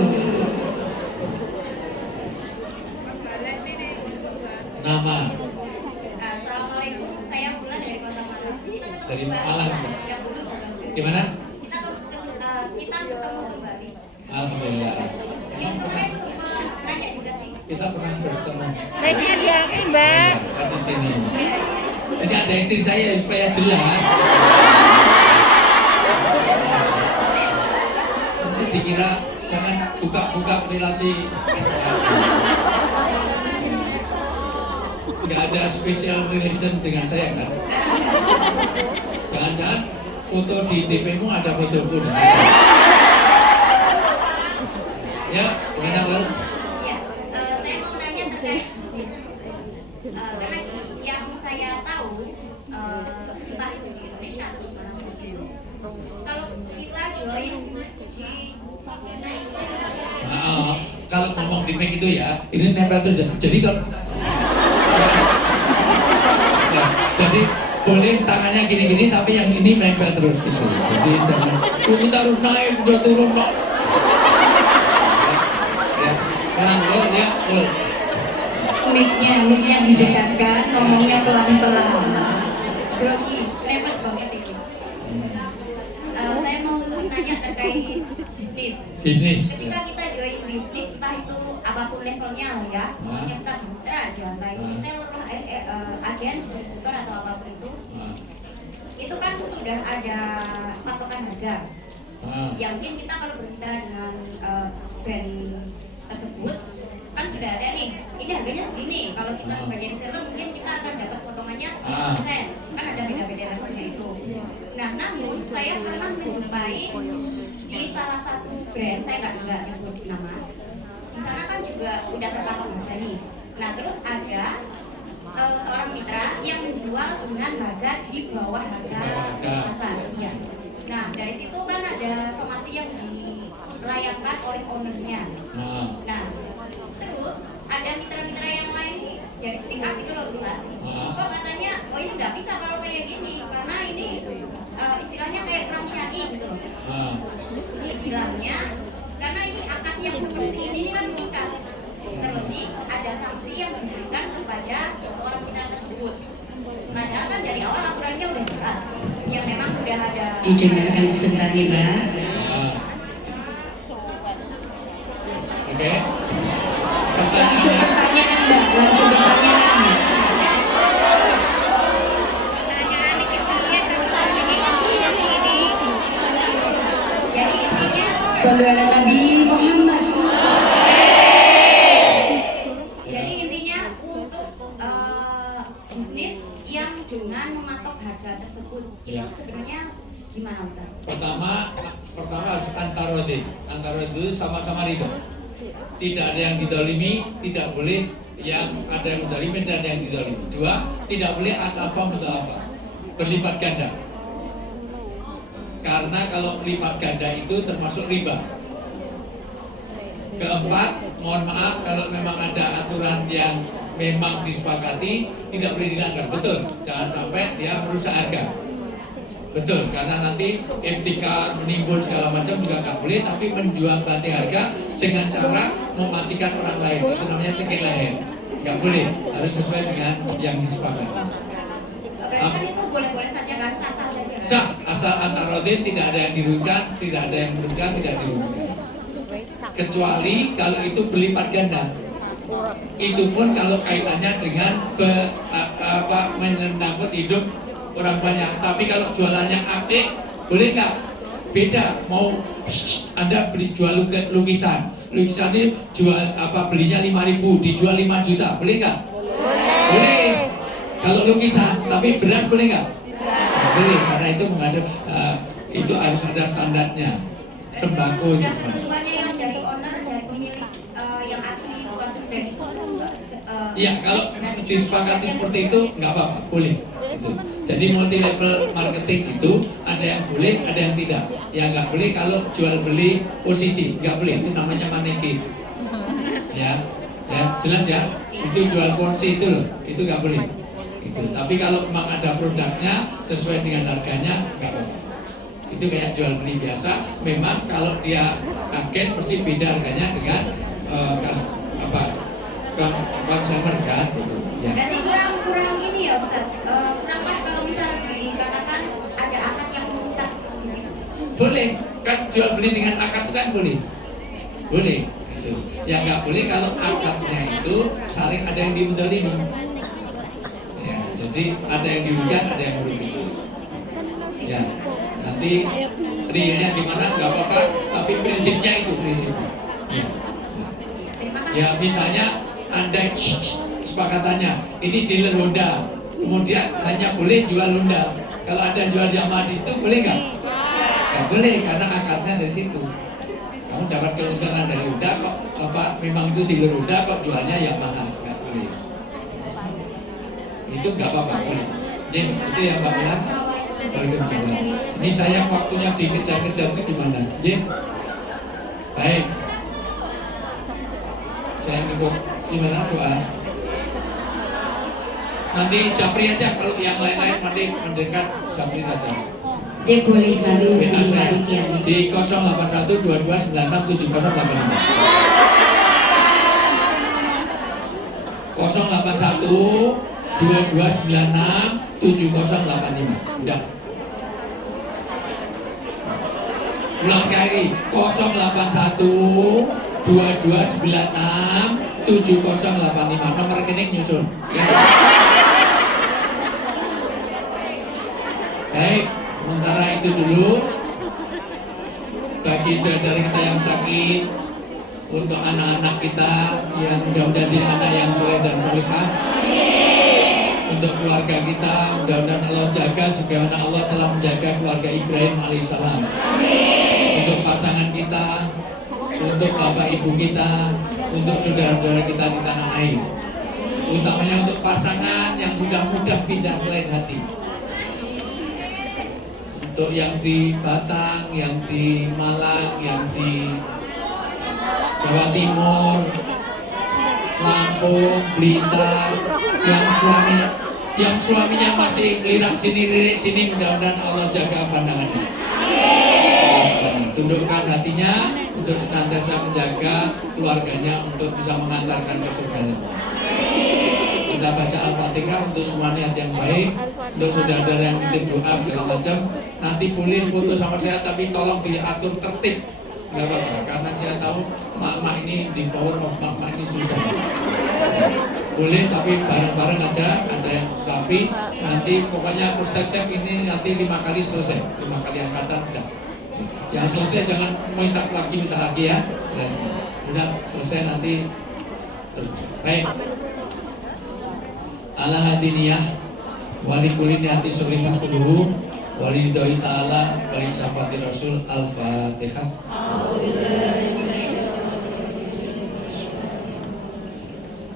Nama Assalamualaikum, saya Bulan dari Kota Malang. Dari Malang. Yang dulu Gimana? kita ketemu kembali. Alhamdulillah. Yang kemarin sempat nanya juga sih Baiknya dia Mbak. Di sini. Ini ada istri saya supaya jelas. Nanti dikira jangan buka-buka relasi. Nggak ada special relation dengan saya kan? Jangan-jangan foto di DP-mu ada fotoku. Ya, gimana Bang? Ya, saya mau nanya terkait bisnis. Karena yang saya tahu, entah itu di Indonesia atau di mana itu, kalau kita join di Kalau ngomong di mic itu ya, ini nempel terus. Jadi kalau ya, jadi boleh tangannya gini-gini, tapi yang ini nempel terus gitu. Jadi jangan, kita harus naik, udah turun kok. Ya, Mic-nya didekatkan, ngomongnya pelan-pelan. grogi, nervous banget ini. Saya mau nanya terkait bisnis. bisnis. Ketika kita join bisnis, entah itu apapun levelnya lah ya, pokoknya kita bermitra aja, entah itu seller lah, agen, distributor atau apapun itu kan sudah ada patokan harga. Yang mungkin kita kalau bermitra dengan brand tersebut kan sudah ada nih, ini harganya segini. Kalau kita sebagai reseller mungkin kita akan dapat potongannya 10%, kan ada beda-beda levelnya itu. Nah, namun saya pernah menjumpai di salah satu brand, saya nggak nyebut nama. Di sana kan juga udah terpatok harga nih. Nah, terus ada seorang mitra yang menjual dengan harga di bawah harga pasar. Iya. Nah, dari situ kan ada somasi yang dilayangkan oleh ownernya. Nah, terus ada mitra-mitra yang lain dari serikat itu loh Ustaz. Kok katanya, oh ini nggak bisa kalau kayak gini, karena ini istilahnya kayak kurang syar'i gitu loh. Dia bilangnya, karena ini akad yang seperti ini kan mengikat. Terlebih ada sanksi yang diberikan kepada seorang mitra tersebut. Padahal kan dari awal aturannya udah jelas, yang memang udah ada. Didengarkan sebentar nih Mbak. Oke. Langsung pertanyaan Mbak, langsung pertanyaan. Jadi intinya Saudara Nabi Muhammad. Jadi intinya untuk bisnis yang dengan mematok harga tersebut itu sebenarnya gimana Ustaz? Pertama harus antarodin. Antarodin itu sama-sama ridho. Tidak ada yang didolimi, tidak boleh yang ada yang didolimi dan ada yang didolimi. Dua, tidak boleh atafa mutalafa, berlipat ganda. Karena kalau lipat ganda itu termasuk riba. Keempat, mohon maaf kalau memang ada aturan yang memang disepakati tidak boleh dilanggar. Betul, jangan sampai dia merusak harga. Betul, karena nanti etika menimbul segala macam juga nggak boleh, tapi menjual ganti harga dengan cara mematikan orang lain, itu namanya cekik leher. Nggak boleh, harus sesuai dengan yang disepakati. Berarti kan itu boleh-boleh saja kan, sah-sah saja kan? Sah, asal antarodin tidak ada yang dirugikan, tidak ada yang merugikan, tidak dirugikan. Kecuali kalau itu berlipat ganda. Itu pun kalau kaitannya dengan menyangkut hidup orang banyak. Tapi kalau jualannya akik, boleh nggak? Beda. Mau Anda beli jual lukisan ini jual belinya 5.000, dijual 5 juta, boleh nggak? Boleh. Kalau lukisan, tapi beras boleh nggak? Boleh, karena itu mengandung itu harus ada standarnya. Sembako. Sudah ketentuannya yang dari owner, dari pemilik yang asli suatu brand itu Iya, kalau disepakati seperti itu nggak apa-apa, boleh. Gitu. Jadi multi level marketing itu ada yang boleh, ada yang tidak. Yang nggak boleh kalau jual beli posisi, nggak boleh. Itu namanya manekin. Ya, jelas ya. Itu jual porsi itu loh, itu nggak boleh. Itu. Tapi kalau memang ada produknya sesuai dengan harganya, nggak apa-apa. Itu kayak jual beli biasa. Memang kalau dia agen pasti beda harganya dengan consumer kan. Ya. Berarti kurang ini ya Ustaz, kurang pas kalau misal dikatakan ada akad yang mengikat di situ. Boleh, kan jual beli dengan akad itu kan boleh. Boleh. Gitu. Yang nggak boleh kalau akadnya itu saling ada yang dimendolimi. Ya, jadi ada yang dirugikan, ada yang merugikan. Ya, nanti realnya gimana nggak apa-apa, tapi prinsipnya itu prinsipnya. Ya, ya misalnya Anda sepakatannya ini dealer Honda, kemudian hanya boleh jual Honda. Kalau ada jual Yamaha di situ boleh nggak? Nggak boleh karena akadnya dari situ. Kamu dapat keuntungan dari Honda kok, apa memang itu dealer Honda kok jualnya Yamaha, nggak boleh. Itu nggak apa-apa boleh. Jadi itu yang Pak Bilang. Ini saya waktunya dikejar-kejar ini gimana? Jadi baik. Saya ikut gimana doa? Nanti Japri aja, kalau yang lain-lain nanti mendekat Japri saja. Jadi boleh nanti WA saya panitia di 081-2296-7085. Udah. Ulang sekali, 081-2296-7085. Nomor rekening nyusun. Ya. Baik, sementara itu dulu. Bagi saudara kita yang sakit, untuk anak-anak kita yang mudah-mudahan jadi anak yang soleh dan solehah, untuk keluarga kita mudah-mudahan Allah jaga sebagaimana Allah telah menjaga keluarga Ibrahim alaihissalam. Untuk pasangan kita, untuk bapak ibu kita, untuk saudara-saudara kita di tanah air, utamanya untuk pasangan yang sudah mudah pindah ke lain hati. Untuk yang di Batang, yang di Malang, yang di Jawa Timur, Lampung, Blitar, yang suaminya masih lirik sini, mudah-mudahan Allah jaga pandangannya. Tundukkan hatinya untuk senantiasa menjaga keluarganya untuk bisa mengantarkan ke surga. Kita baca Al-Fatihah untuk semua niat yang baik, untuk saudara-saudara yang bikin doa segala macam. Nanti boleh foto sama saya, tapi tolong diatur tertib, nggak apa-apa, karena saya tahu mak-mak ini di power of mak-mak ini susah. Boleh, tapi bareng-bareng aja, ada yang rapi. Nanti pokoknya step-step ini nanti 5 kali selesai, 5 kali angkatan udah. Yang selesai jangan minta lagi ya. Udah selesai nanti. Baik. Ala hadiniyah wali kulini hati sulihah dulu wali doi ta'ala wali syafati rasul al-fatihah.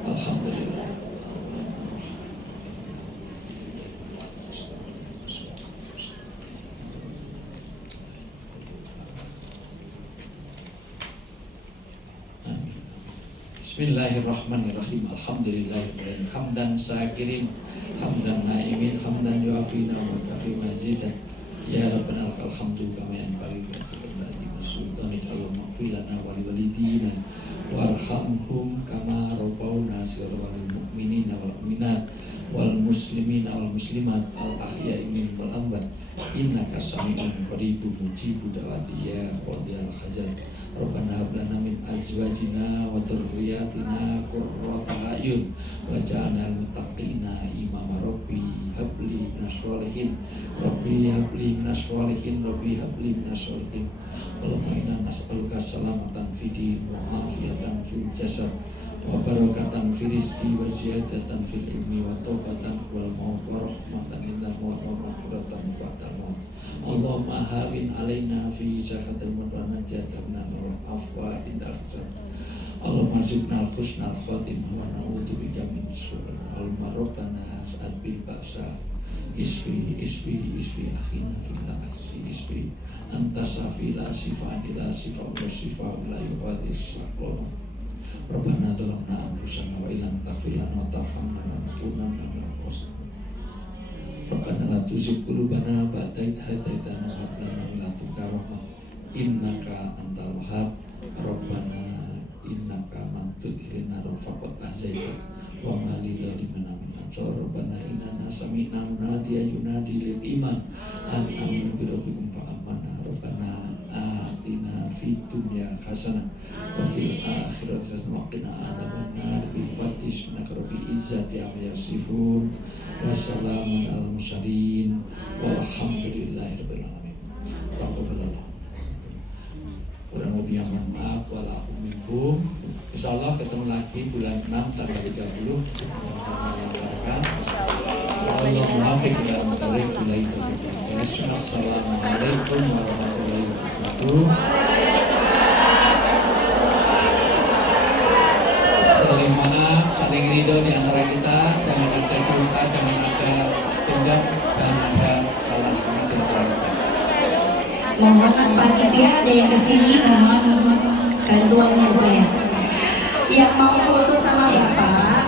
Alhamdulillah. Bismillahirrahmanirrahim. Alhamdulillahirrahmanirrahim. Hamdan syakirin, hamdan naimin, hamdan yuafina wa kafi mazidah. Ya Rabbana lakal hamdu kama yanbaghi li jalali sultanika wa maghfirlana wa liwalidina warhamhum kama rabbawna sirral mu'minina wal mu'minat wal muslimina wal muslimat al ahya'i minhum wal amwat. Innaka sami'un qaribun mujibud da'wati ya qadiyal hajat. Rabbana hab lana min azwajina wa dhurriyyatina qurrata a'yun waj'alna lil muttaqina imama. Rabbi habli minas sholihin, Rabbi habli minas sholihin, Rabbi habli minas sholihin. Allahumma inna nas'aluka salamatan fid din wa afiyatan fil jasad wa barakatan fil rizqi wa ziyadatan fil ilmi wa taubatan wal maut wa rahmatan minal maut wa maghfiratan ba'dal maut. Allahumma hawin alaina fi zakatil maut wa najatan minal afwa indal jannah. Allahumma rizqna al-husnal khatimah wa na'udzubika min syurril Allahumma rabbana sa'ad bil ba'sa isfi akhina fillah isfi anta safila sifadila sifa wa sifa la yuqadis saqlama. Rabbana tolongna anfusana wa ilam taghfir lana wa tarhamna lanakunanna minal khasirin. Rabbana la tuzigh qulubana ba'da idh hadaytana wa hab lana min ladunka rahmah innaka antal wahhab. Rabbana innaka man tudkhilin nar faqad ahzaita wa ma lil zalimin min ansar. Rabbana inna sami'na munadiyan yunadi lil iman an aminu bi rabbikum fa amanna. Rabbana atina fid dunya hasanah wa fil akhirati hasanah wa qina adzabannar bi fadli ismika rabbil izzati amma yasifun wa salamun alal mursalin walhamdulillahi rabbil alamin. Taqabbalallah. Kurang lebih yang mohon maaf walakum minkum. Insyaallah ketemu lagi bulan 6 tanggal 30. Allah muafiq ila mutarrik ilaihi taufiq. Assalamualaikum warahmatullahi wabarakatuh. Saling maaf, saling ridho di antara kita. Jangan ada dusta, jangan ada dendam, jangan ada salah sama di antara kita. Mohon panitia ada yang kesini, mohon bantuannya saya. Yang mau foto sama bapak